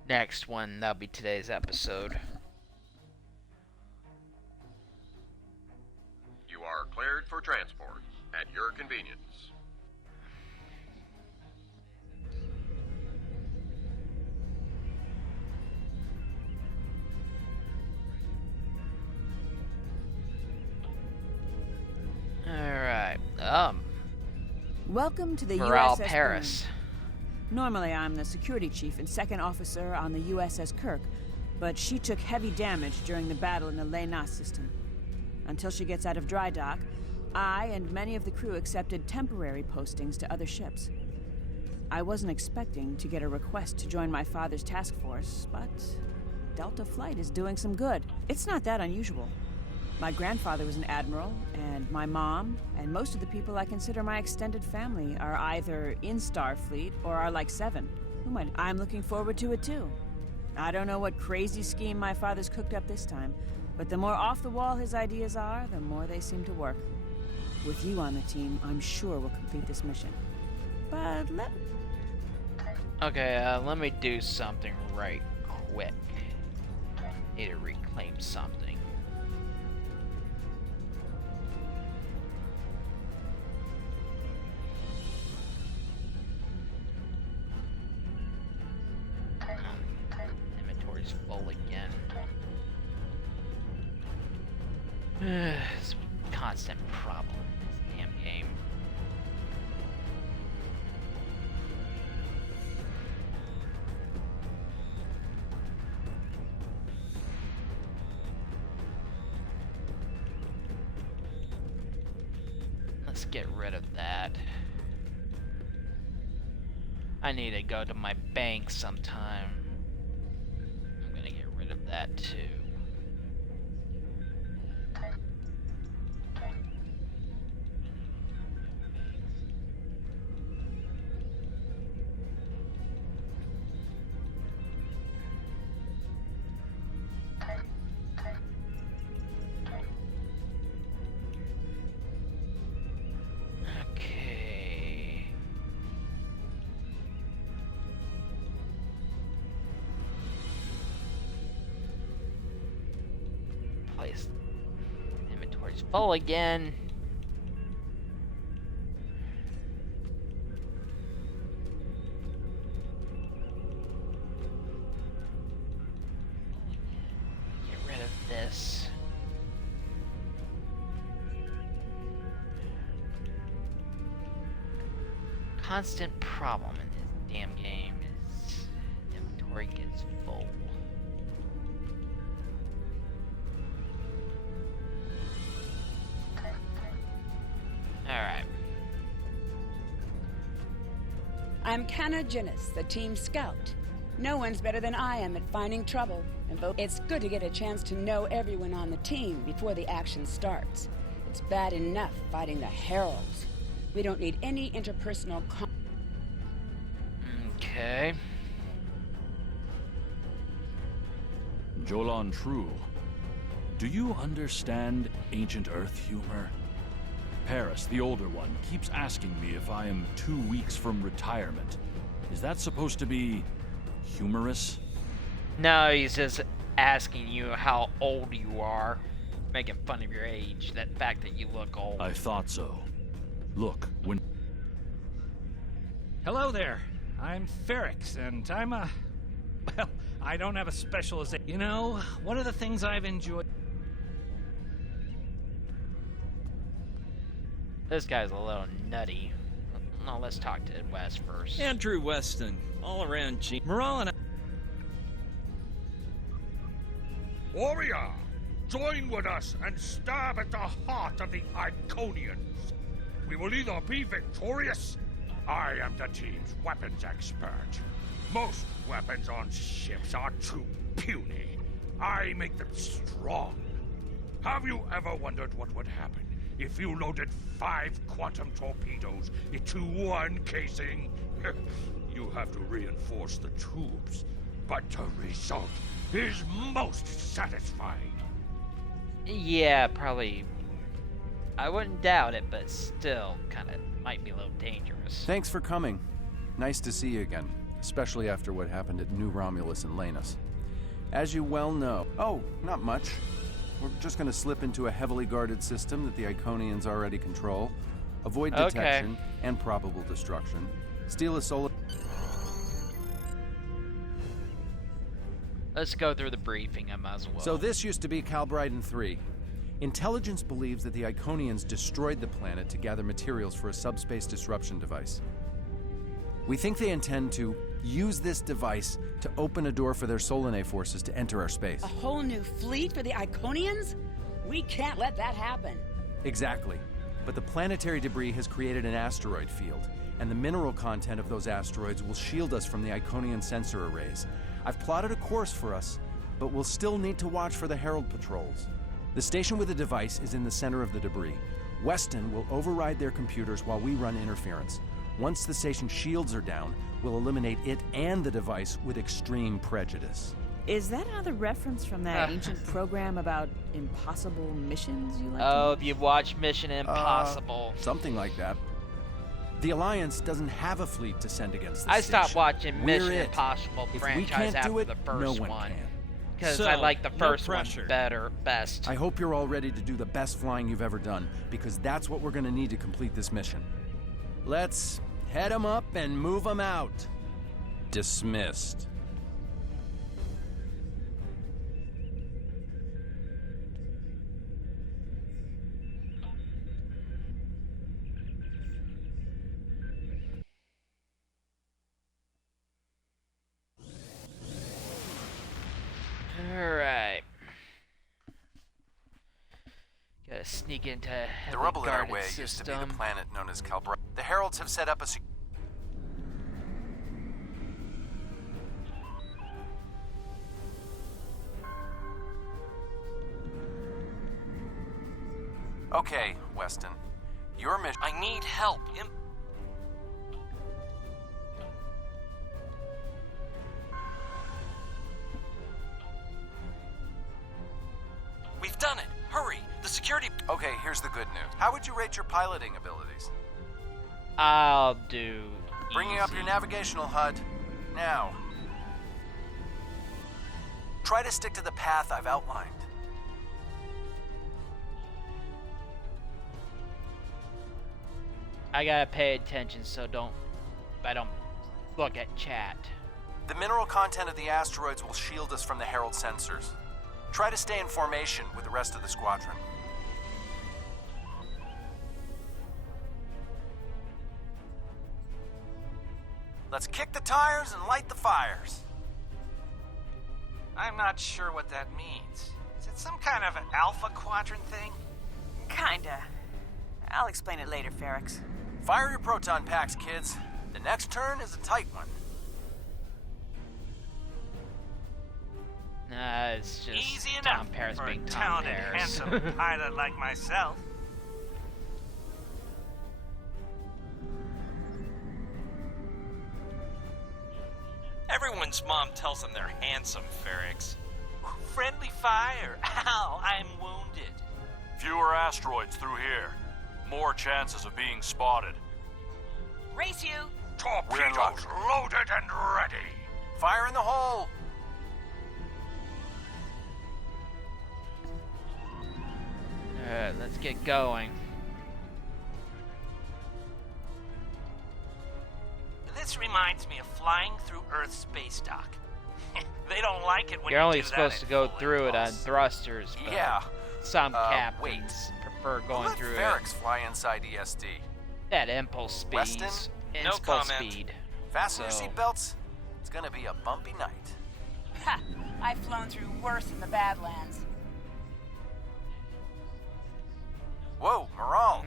next one. That'll be today's episode. You are cleared for transport at your convenience. Alright, Welcome to the Morale USS Paris. Boone. Normally, I'm the security chief and second officer on the USS Kirk, but she took heavy damage during the battle in the Lena system. Until she gets out of dry dock, I and many of the crew accepted temporary postings to other ships. I wasn't expecting to get a request to join my father's task force, but Delta Flight is doing some good. It's not that unusual. My grandfather was an admiral, and my mom, and most of the people I consider my extended family are either in Starfleet or are like Seven. I'm looking forward to it too. I don't know what crazy scheme my father's cooked up this time, but the more off the wall his ideas are, the more they seem to work. With you on the team, I'm sure we'll complete this mission. But Okay, let me do something right quick. Need to reclaim something. Inventory's full again. It's a constant problem in this damn game. Let's get rid of that. I need to go to my bank sometime. I'm gonna get rid of that too. Inventory's full again. Get rid of this. Constant problem in this damn game is inventory gets full. Alright. I'm Canna Ginnis, the team scout. No one's better than I am at finding trouble, and it's good to get a chance to know everyone on the team before the action starts. It's bad enough fighting the Heralds. We don't need any interpersonal Okay. Jolan True, do you understand ancient Earth humor? Paris, the older one, keeps asking me if I am 2 weeks from retirement. Is that supposed to be humorous? No, he's just asking you how old you are. Making fun of your age, that fact that you look old. I thought so. Look, when... Hello there. I'm Ferrix, and I'm well, I don't have a specialization. You know, one of the things I've enjoyed... This guy's a little nutty. No, let's talk to West first. Andrew Weston, all-around G. Morale and... Warrior, join with us and stab at the heart of the Iconians. We will either be victorious. I am the team's weapons expert. Most weapons on ships are too puny. I make them strong. Have you ever wondered what would happen if you loaded 5 quantum torpedoes into one casing? You have to reinforce the tubes, but the result is most satisfying. Yeah, probably. I wouldn't doubt it, but still, kind of might be a little dangerous. Thanks for coming. Nice to see you again, especially after what happened at New Romulus and Lanus. As you well know... Oh, not much. We're just going to slip into a heavily guarded system that the Iconians already control, avoid detection and probable destruction, steal a solar... Let's go through the briefing, I might as well. So this used to be Calbriden 3. Intelligence believes that the Iconians destroyed the planet to gather materials for a subspace disruption device. We think they intend to use this device to open a door for their Solanae forces to enter our space. A whole new fleet for the Iconians? We can't let that happen. Exactly. But the planetary debris has created an asteroid field, and the mineral content of those asteroids will shield us from the Iconian sensor arrays. I've plotted a course for us, but we'll still need to watch for the Herald patrols. The station with the device is in the center of the debris. Weston will override their computers while we run interference. Once the station's shields are down, we'll eliminate it and the device with extreme prejudice. Is that another reference from that ancient program about impossible missions you like? Oh, if you've watched Mission Impossible. Something like that. The Alliance doesn't have a fleet to send against the I station. stopped watching We're Mission it. Impossible If we franchise can't do after it, the no first one one. can. Because So, I like the no first one pressure. best. I hope you're all ready to do the best flying you've ever done, because that's what we're gonna need to complete this mission. Let's head 'em up and move 'em out. Dismissed. Alright. Gotta sneak into The heavily rubble in our guarded way system. used to be the planet known as Calbra. The Heralds have set up a Okay, Weston. Your mission. I need help. We've done it. Hurry. The security... Okay, here's the good news. How would you rate your piloting abilities? I'll do Bringing up your navigational HUD. Now. Try to stick to the path I've outlined. I gotta pay attention so I don't look at chat. The mineral content of the asteroids will shield us from the Herald sensors. Try to stay in formation with the rest of the squadron. Let's kick the tires and light the fires. I'm not sure what that means. Is it some kind of an alpha quadrant thing? Kinda. I'll explain it later, Ferrix. Fire your proton packs, kids. The next turn is a tight one. Nah, it's just Easy Tom enough Paris for being a Tom talented, Paris. handsome pilot like myself. Everyone's mom tells them they're handsome, Ferrix. Friendly fire. Ow, I'm wounded. Fewer asteroids through here. More chances of being spotted. Race you! Torpedoes loaded and ready. Fire in the hole! Alright, let's get going. This reminds me of flying through Earth's space dock. They don't like it when You're you only do supposed that to at go full through it on impulse. thrusters, but Yeah. some captains wait. prefer going Let through Ferrix fly inside ESD. it at impulse speeds. Weston? No Impulse comment. speed. Fasten So- your seatbelts. It's gonna be a bumpy night. Ha! I've flown through worse in the Badlands. Whoa, Moral.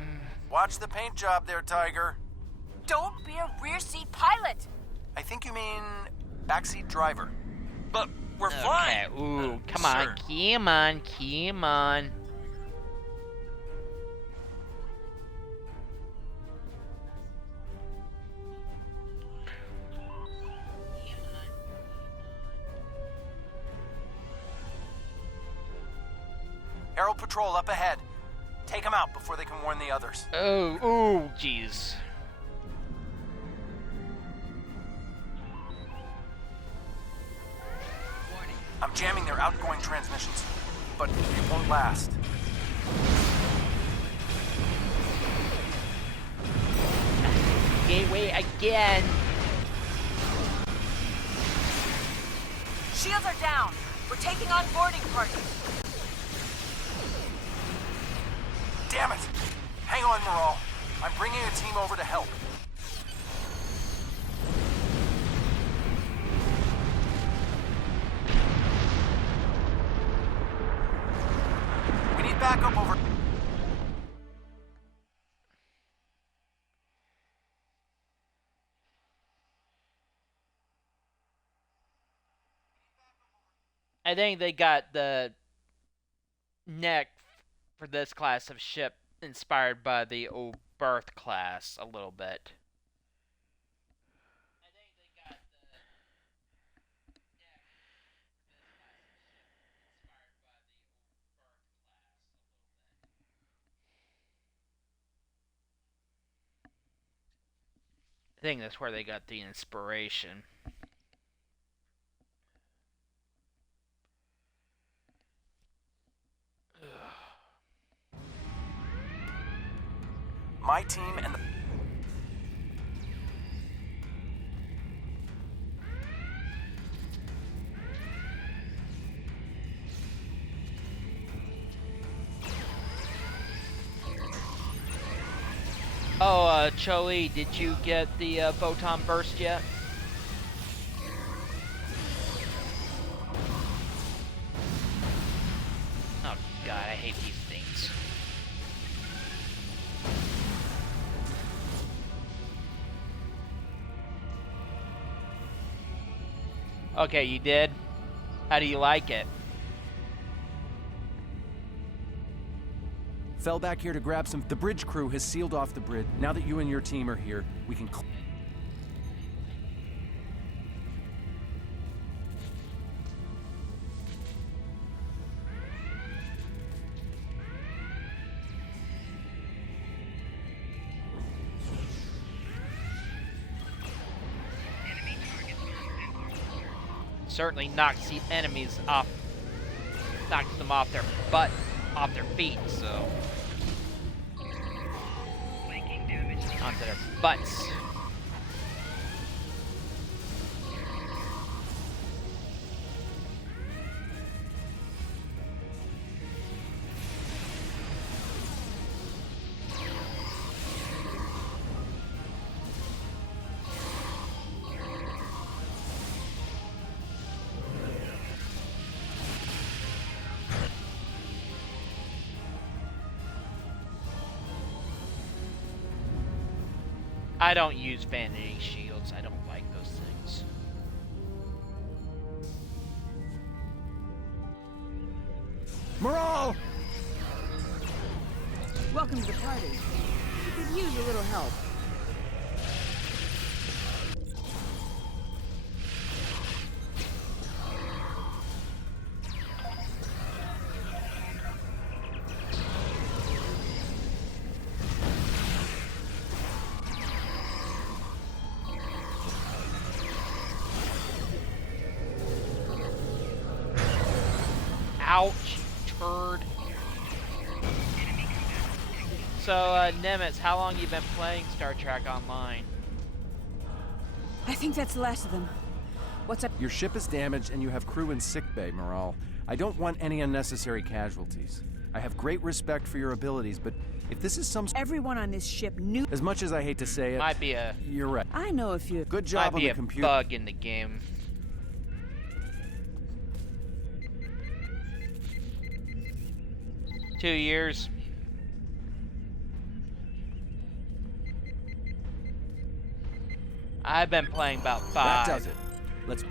Watch the paint job there, Tiger. Don't be a rear seat pilot! I think you mean backseat driver. But we're Okay, flying. ooh, come sir. on, come on, come on. Herald Patrol up ahead. Take them out before they can warn the others. Oh, ooh, jeez. I'm jamming their outgoing transmissions, but it won't last. Gateway again. Shields are down. We're taking on boarding parties. Damn it! Hang on, Moral. I'm bringing a team over to help. We need backup over... I think they got the neck for this class of ship inspired by the old Birth class a little bit. think that's where they got the inspiration. My team and the... Oh, Choli, did you get the photon burst yet? Oh god, I hate these things. Okay, you did? How do you like it? Fell back here to grab some. The bridge crew has sealed off the bridge. Now that you and your team are here, we can. Certainly knocks the enemies off, knocks them off their butt, off their feet, so. Onto their butts. I don't use vanity shields. I don't like those things. Morale! Welcome to the party. We could use a little help. Ouch, turd. So, Nemitz, how long you been playing Star Trek Online? I think that's the last of them. What's up? Your ship is damaged and you have crew in sickbay, Morale. I don't want any unnecessary casualties. I have great respect for your abilities, but if this is some... Everyone on this ship knew... As much as I hate to say it... Might be a... You're right. I know a few... Good job on the computer. Might be a bug in the game. Two years. I've been playing about 5. That does it. Let's...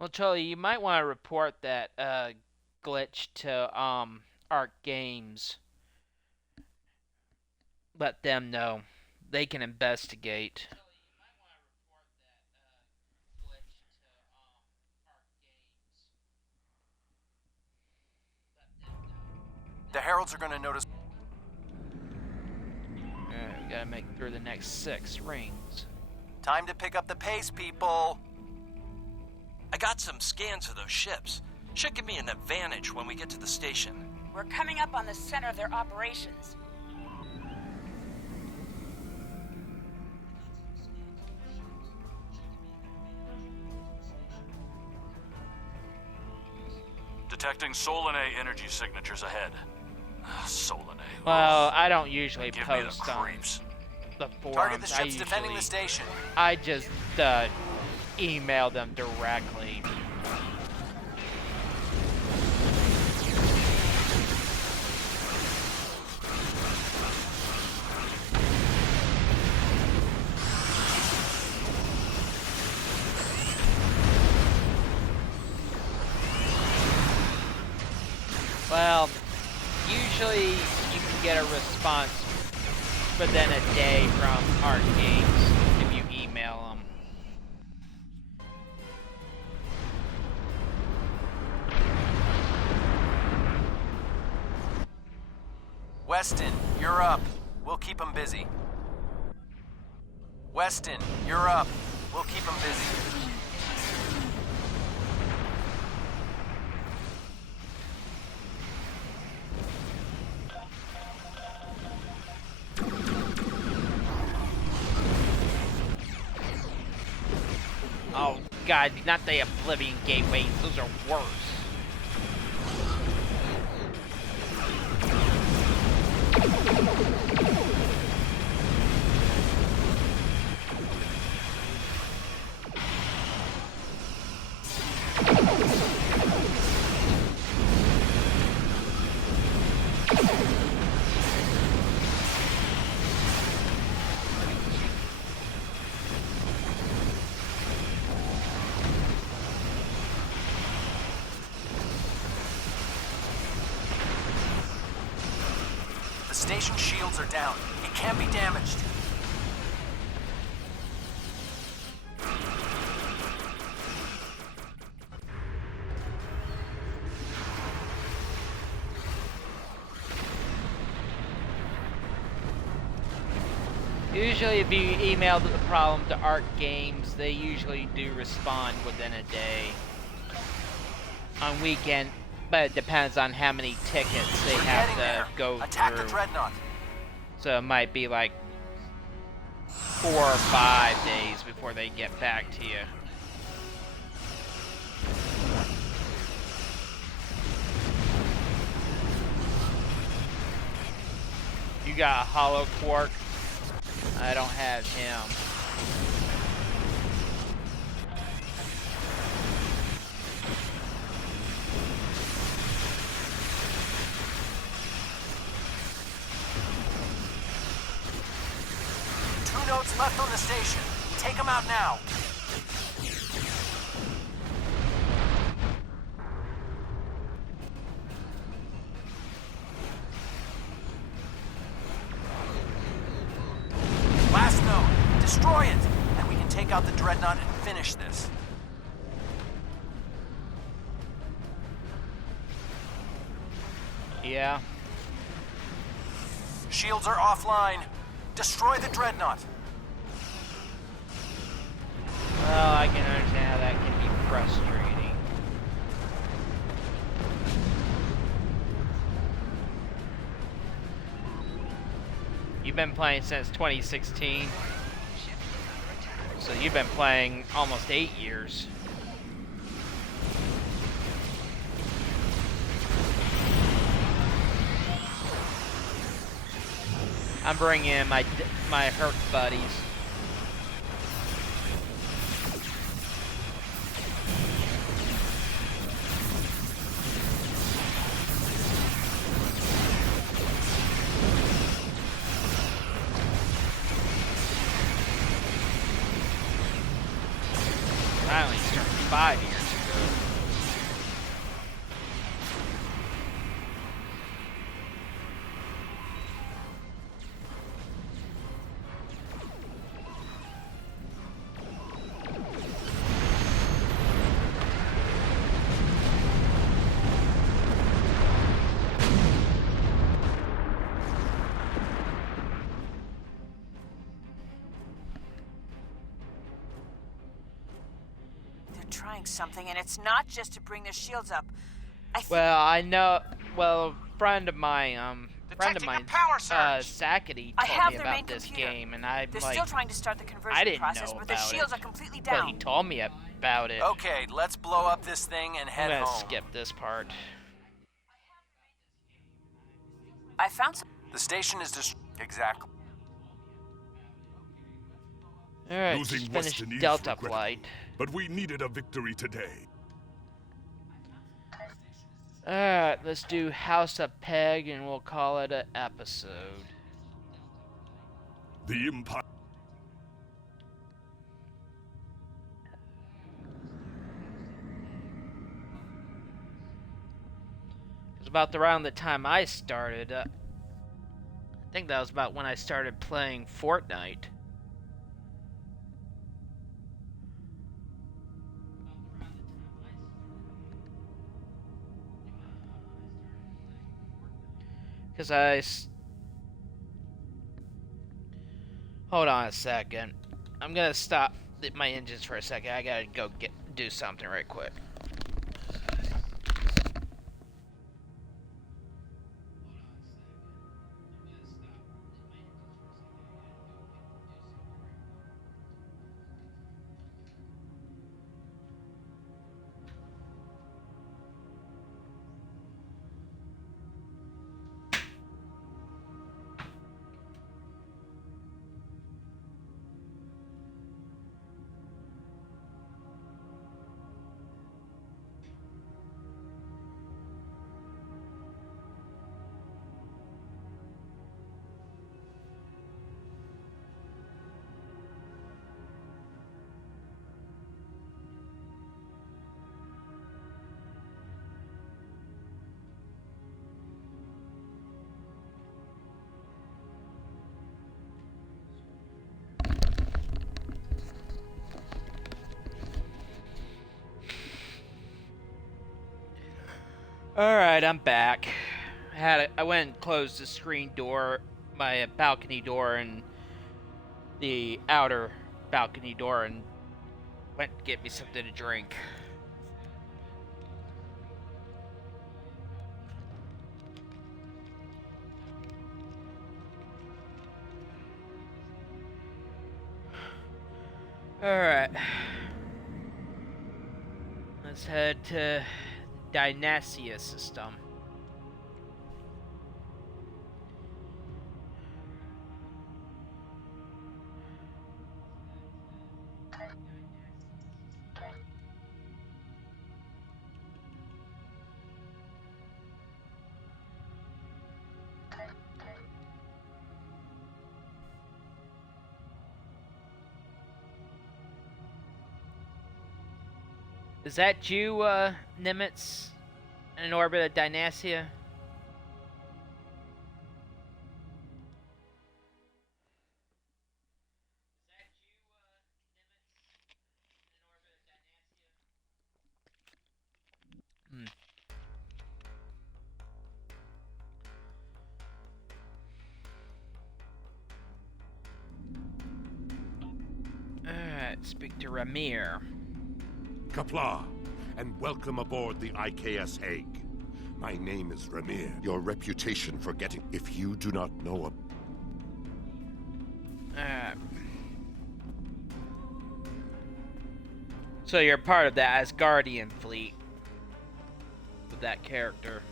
Well, Charlie, you might want to report that glitch to Arc Games. Let them know. They can investigate. The Heralds are gonna notice... Alright, we gotta make it through the next 6 rings. Time to pick up the pace, people! I got some scans of those ships. Should give me an advantage when we get to the station. We're coming up on the center of their operations. Detecting Solanae energy signatures ahead. Solanae. Well, I don't usually Give me the post on creeps. the forums. Target the ships defending the station. I just email them directly. you can get a response within a day from Art Games if you email them. Weston, you're up. We'll keep him busy. Weston, you're up. We'll keep him busy. Oh god, not the Oblivion Gateways, those are worse. The station shields are down. It can't be damaged. Usually if you email the problem to Art Games, they usually do respond within a day. On weekend, but it depends on how many tickets they have to go Attack the through. dreadnought. So it might be like 4 or 5 days before they get back to you. You got a hollow quark? I don't have him. Two notes left on the station. Take them out now. Last note. Destroy it, and we can take out the dreadnought and finish this. Yeah. Shields are offline. Destroy the dreadnought. Well, I can understand how that can be frustrating. You've been playing since 2016. So you've been playing almost 8 years. I'm bringing in my Herc buddies. I only started 5 years ago. Trying something, and it's not just to bring their shields up. Well, I know. Well, a friend of mine, Sakety told me about this game, and I'm They're like, still trying to start the conversion I didn't process, know but their about shields it. are completely Well, down. he told me about it. Okay, let's blow up this thing and head I'm gonna home. skip this part. I found some. The station is just exactly. Alright, Losing just finished Weston is Delta regrettable, flight. But we needed a victory today. Alright, let's do House of Peg and we'll call it an episode. The Empire. It was about around the time I started. I think that was about when I started playing Fortnite. Because hold on a second. I'm gonna stop my engines for a second. I gotta go do something right quick. Alright, I'm back. I went and closed the screen door, my balcony door, and the outer balcony door, and went to get me something to drink. Alright. Let's head to Dynasia system. Is that you, Nimitz, in orbit of Dynasia? Alright, speak to Ramir. Kapla, and welcome aboard the IKS Hague. My name is Ramir. Your reputation for getting... If you do not know so you're part of the Asgardian fleet with that character.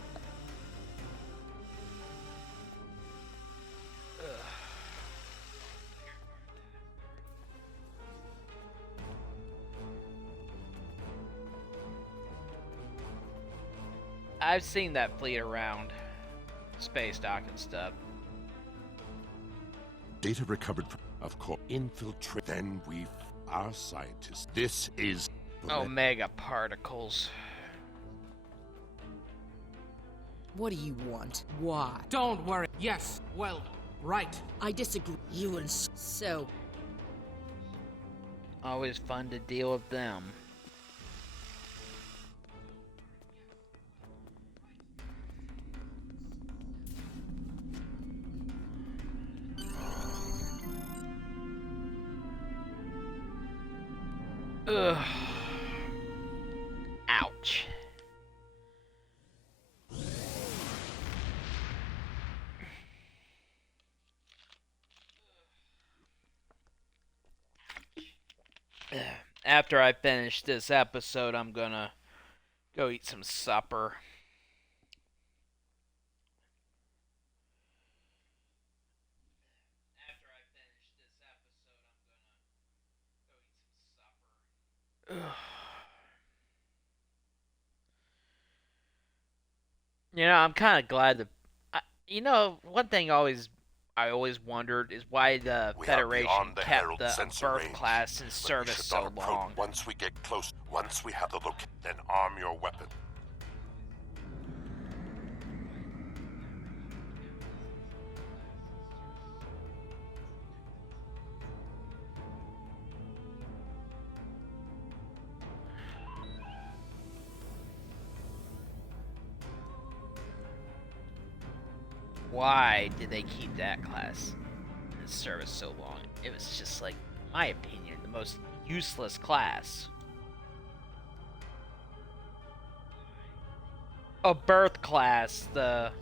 I've seen that fleet around space dock and stuff. data recovered from, of course, infiltrate. Then our scientists. This is Omega particles. What do you want? Why? Don't worry. Yes. Well, right. I disagree. You and so. Always fun to deal with them. Ugh. Ouch. After I finish this episode, I'm gonna go eat some supper. You know, I'm kind of glad that. You know, one thing I always wondered is why the Federation kept the birth class in service so long. Once we get close, once we have the look, then arm your weapon. Why did they keep that class in service so long? It was just like, in my opinion, the most useless class. A birth class, the...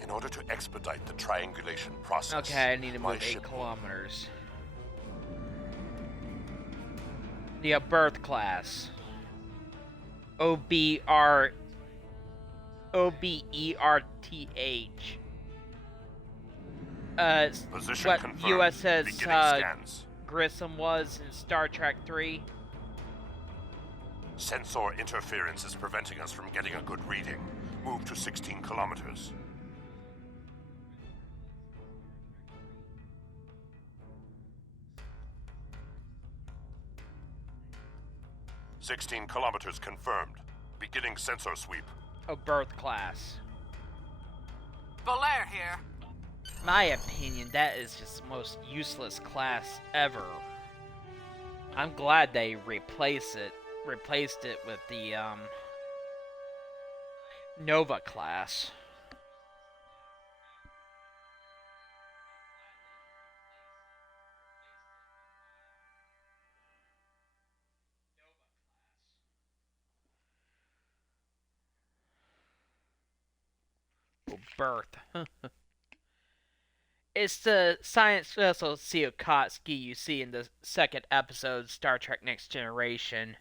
In order to expedite the triangulation process... Okay, I need to move 8 kilometers. The birth class. O-B-E-R-T-H. Position What confirmed. USS Grissom was in Star Trek 3. Sensor interference is preventing us from getting a good reading. Move to 16 kilometers. "16 kilometers confirmed. Beginning sensor sweep." A birth class. Belair here. My opinion, that is just the most useless class ever. I'm glad they replaced it with the Nova class. Birth. It's the science vessel Tsiolkovsky you see in the second episode, Star Trek Next Generation.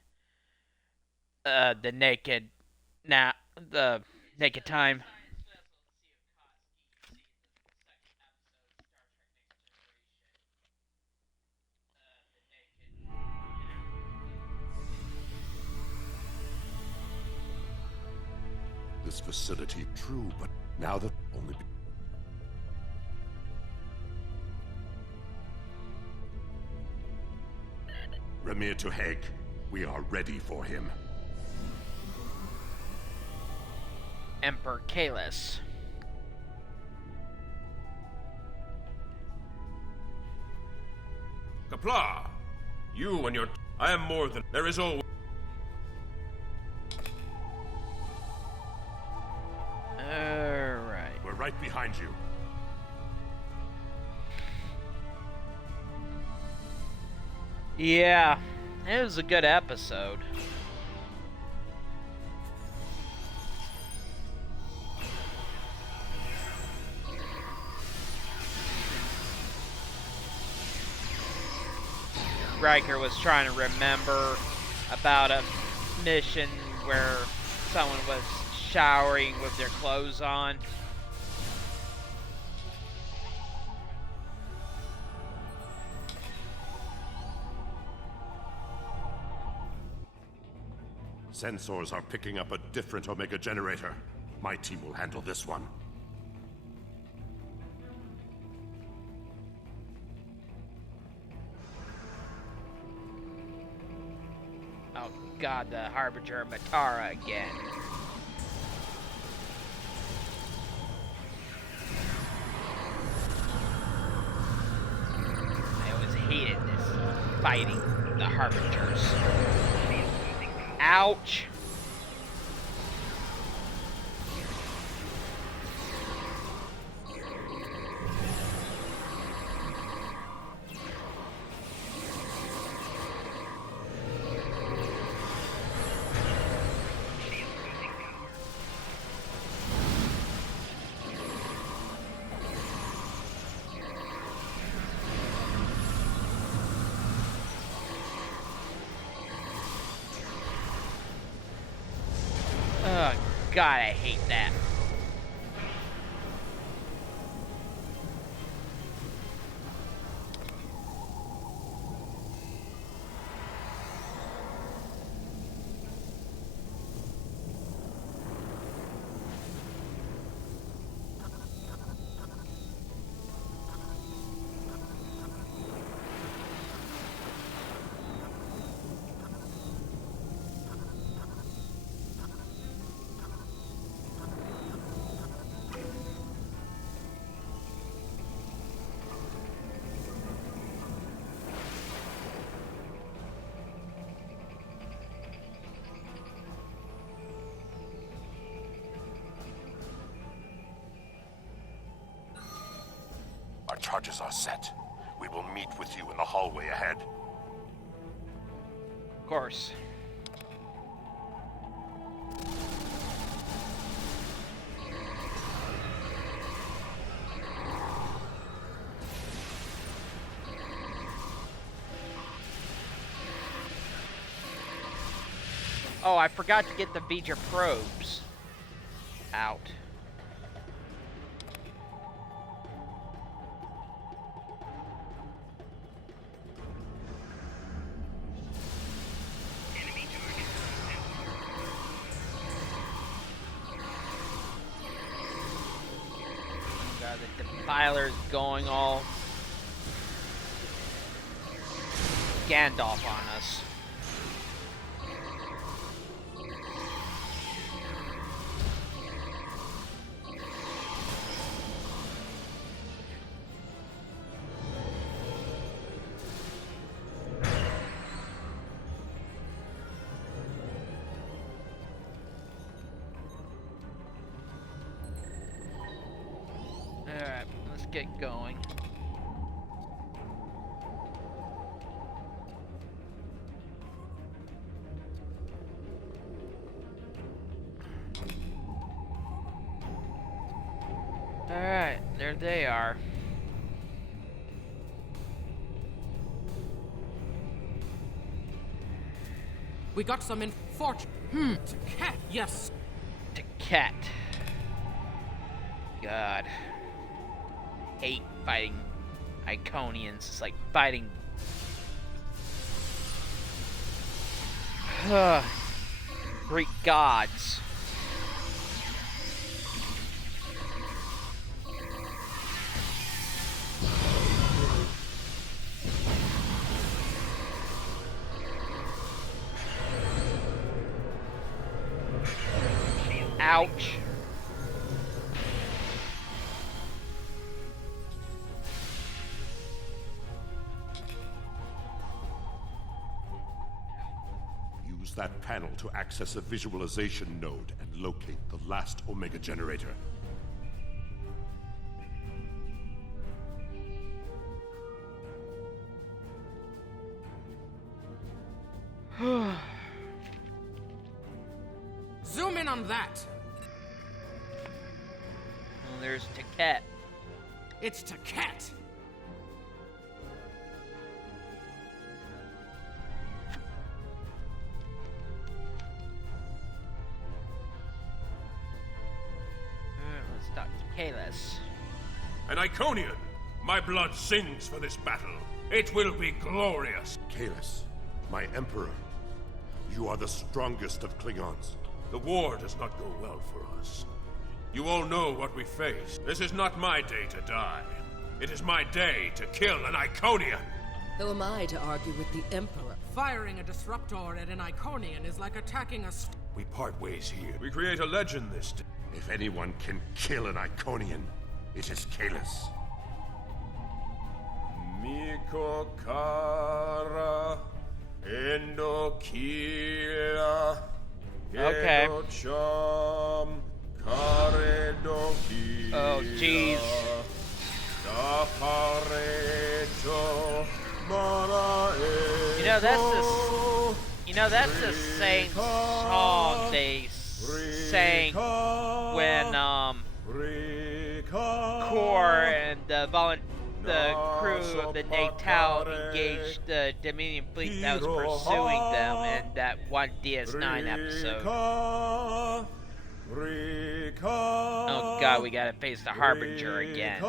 The naked time. This facility, true, but now that only... Ramir to Hague. We are ready for him. Emperor Kalis. Kapla! You and your... I am more than... There is always... Alright. We're right behind you. Yeah, it was a good episode. Riker was trying to remember about a mission where someone was showering with their clothes on. Sensors are picking up a different Omega generator. My team will handle this one. Oh god, the Harbinger Matara again. I always hated this fighting the Harbingers. Ouch! Oh god, I hate that. charges are set. We will meet with you in the hallway ahead. Of course. Oh, I forgot to get the Vija probes out. Oh god, the defiler's going all Gandalf on us. Alright, let's get going. Alright, there they are. We got some fortune. To cat. Yes. To cat. God. Hate fighting Iconians. It's like fighting Greek gods. Ouch. Use that panel to access a visualization node and locate the last Omega generator. Zoom in on that. Well, there's Taket. It's Taket. Let's talk to Kalis. An Iconian! My blood sings for this battle. It will be glorious. Kalis, my Emperor, you are the strongest of Klingons. The war does not go well for us. You all know what we face. This is not my day to die. It is my day to kill an Iconian. Who am I to argue with the Emperor? Firing a disruptor at an Iconian is like attacking a We part ways here. We create a legend this day. If anyone can kill an Iconian, it is Kalis. Miko Kara Endokila. Okay. Oh, jeez. That's the same song they sang when Kor and the crew of the Natal engaged the Dominion fleet that was pursuing them in that one DS9 episode. Oh god, we gotta face the Harbinger again.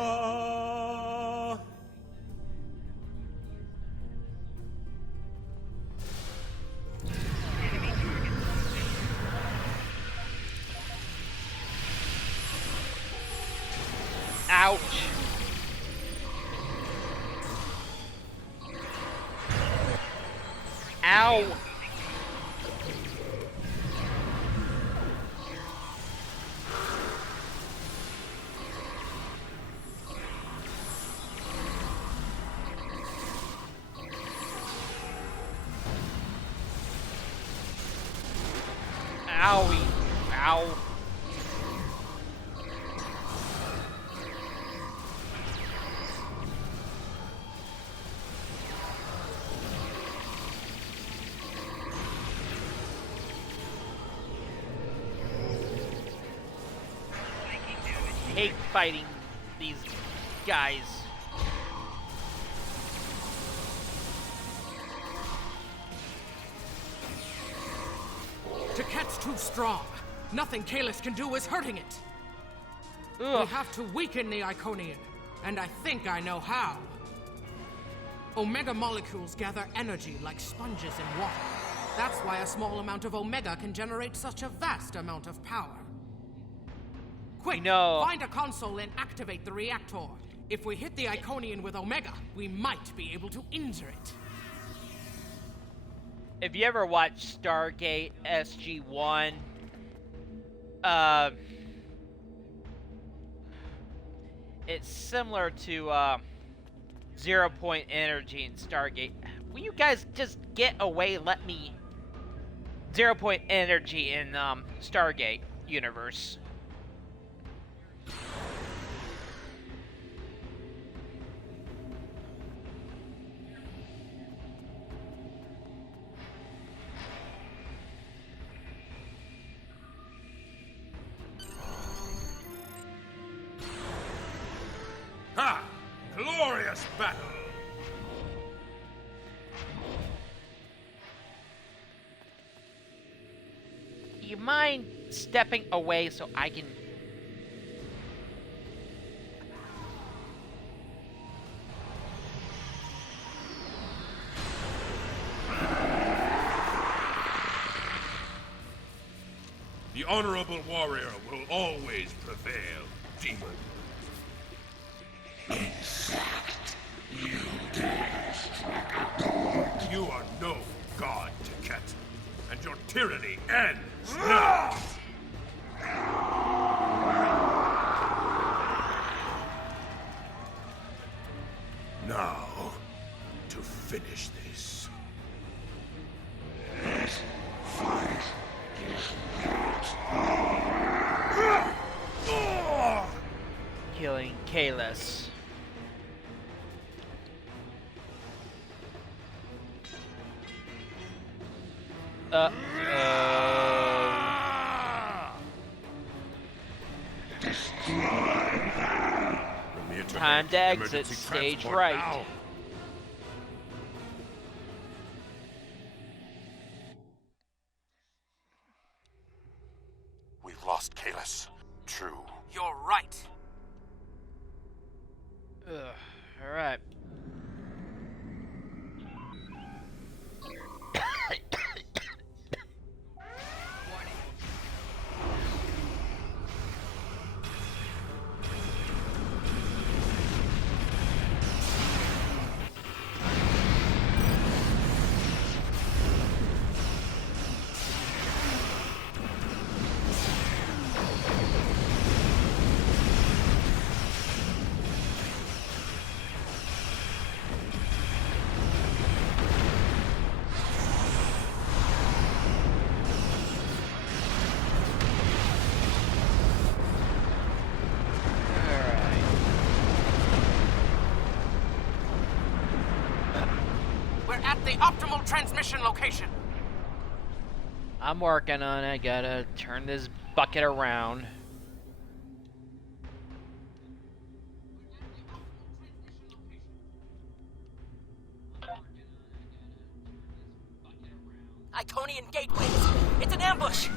Ouch. Ow. Owie. Ow. hate fighting these guys. Taket's too strong. Nothing Kalis can do is hurting it. Ugh. We have to weaken the Iconian, and I think I know how. Omega molecules gather energy like sponges in water. That's why a small amount of Omega can generate such a vast amount of power. Quick, find a console and activate the reactor. If we hit the Iconian with Omega, we might be able to injure it. If you ever watched Stargate SG-1, it's similar to 0 Point Energy in Stargate. Will you guys just get away? Let me 0 Point Energy in Stargate universe. Ha! Glorious battle! You mind stepping away so I can... The honorable warrior will always prevail, demon. You are no god, Tiket, and your tyranny ends now! Now, to finish this. This fight is not... Killing Kalis. Time to exit stage right. Now. We've lost Kalis. True. You're right. Alright. At the optimal transmission location. I'm working on it. Gotta turn this bucket around. Iconian gateways! It's an ambush!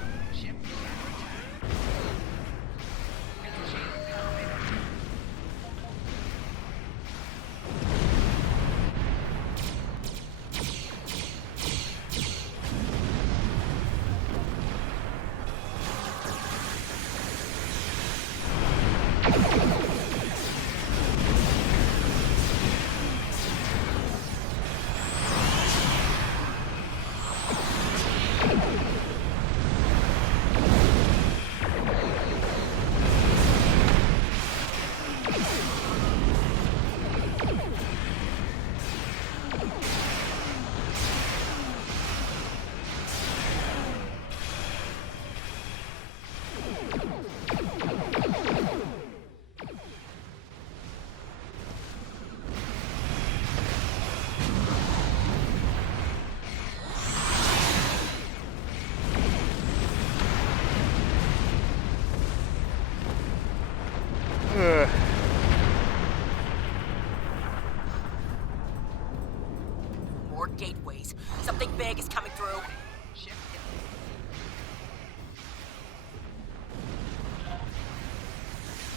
gateways. Something big is coming through.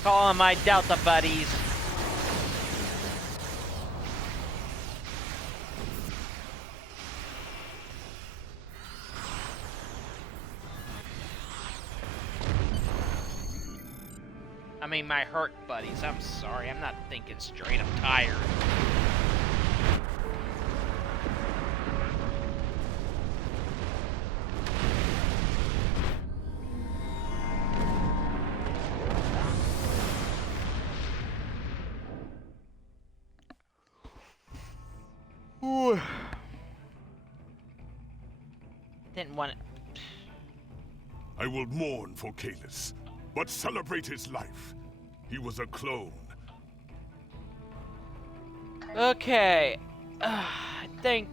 Call on my Delta buddies. I mean, my hurt buddies. I'm sorry, I'm not thinking straight. I'm tired. Ooh. Didn't want it. I will mourn for Kalis, but celebrate his life. He was a clone. Okay. I think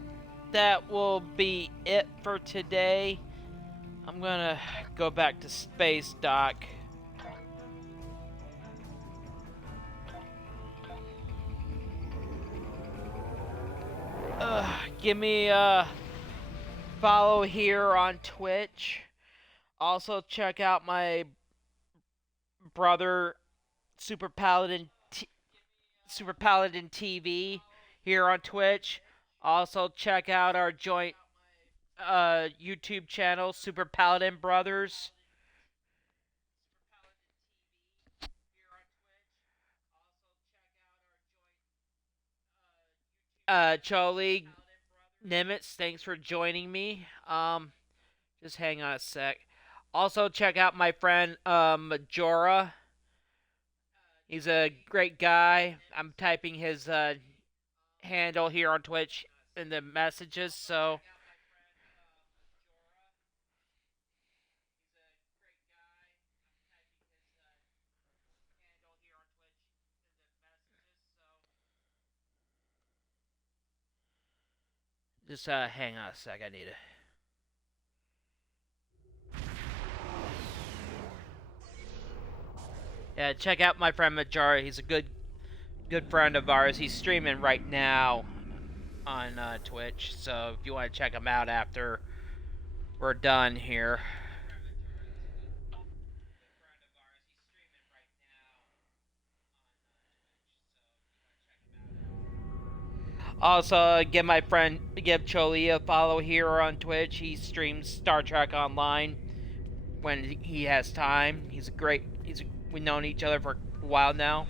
that will be it for today. I'm gonna go back to space, Doc. Give me a follow here on Twitch. Also check out my brother Super Paladin TV here on Twitch. Also check out our joint YouTube channel, Super Paladin Brothers. Charlie Nimitz, thanks for joining me. Just hang on a sec. Also check out my friend Majora. He's a great guy. I'm typing his handle here on Twitch in the messages, so just hang on a sec. I need to. Yeah, check out my friend Majora. He's a good friend of ours. He's streaming right now on Twitch, so if you want to check him out after we're done here. Also, give Choli a follow here on Twitch. He streams Star Trek Online when he has time. We've known each other for a while now.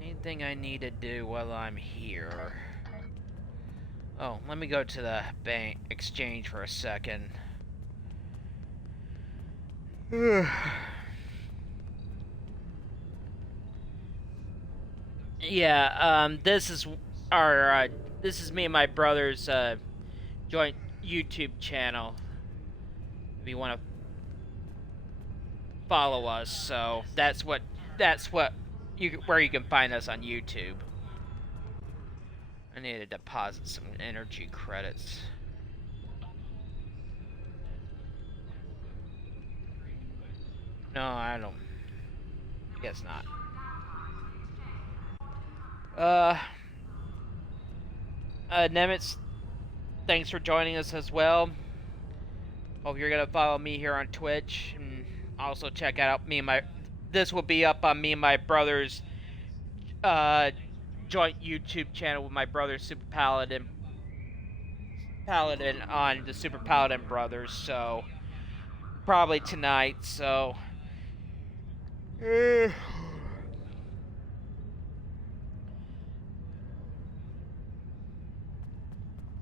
Anything I need to do while I'm here? Oh, let me go to the bank exchange for a second. Yeah, this is me and my brother's joint YouTube channel. If you want to follow us, so that's where you can find us on YouTube. I need to deposit some energy credits. No, I don't. I guess not. Nemitz, thanks for joining us as well. Hope you're gonna follow me here on Twitch, and also check out this will be up on me and my brother's joint YouTube channel with my brother Super Paladin on the Super Paladin Brothers, so probably tonight, so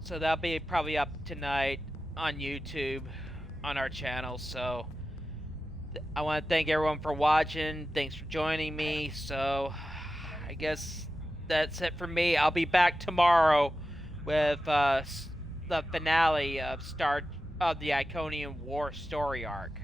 so that'll be probably up tonight on YouTube on our channel. So I want to thank everyone for watching. Thanks for joining me. So I guess that's it for me. I'll be back tomorrow with the finale of the Iconian War story arc.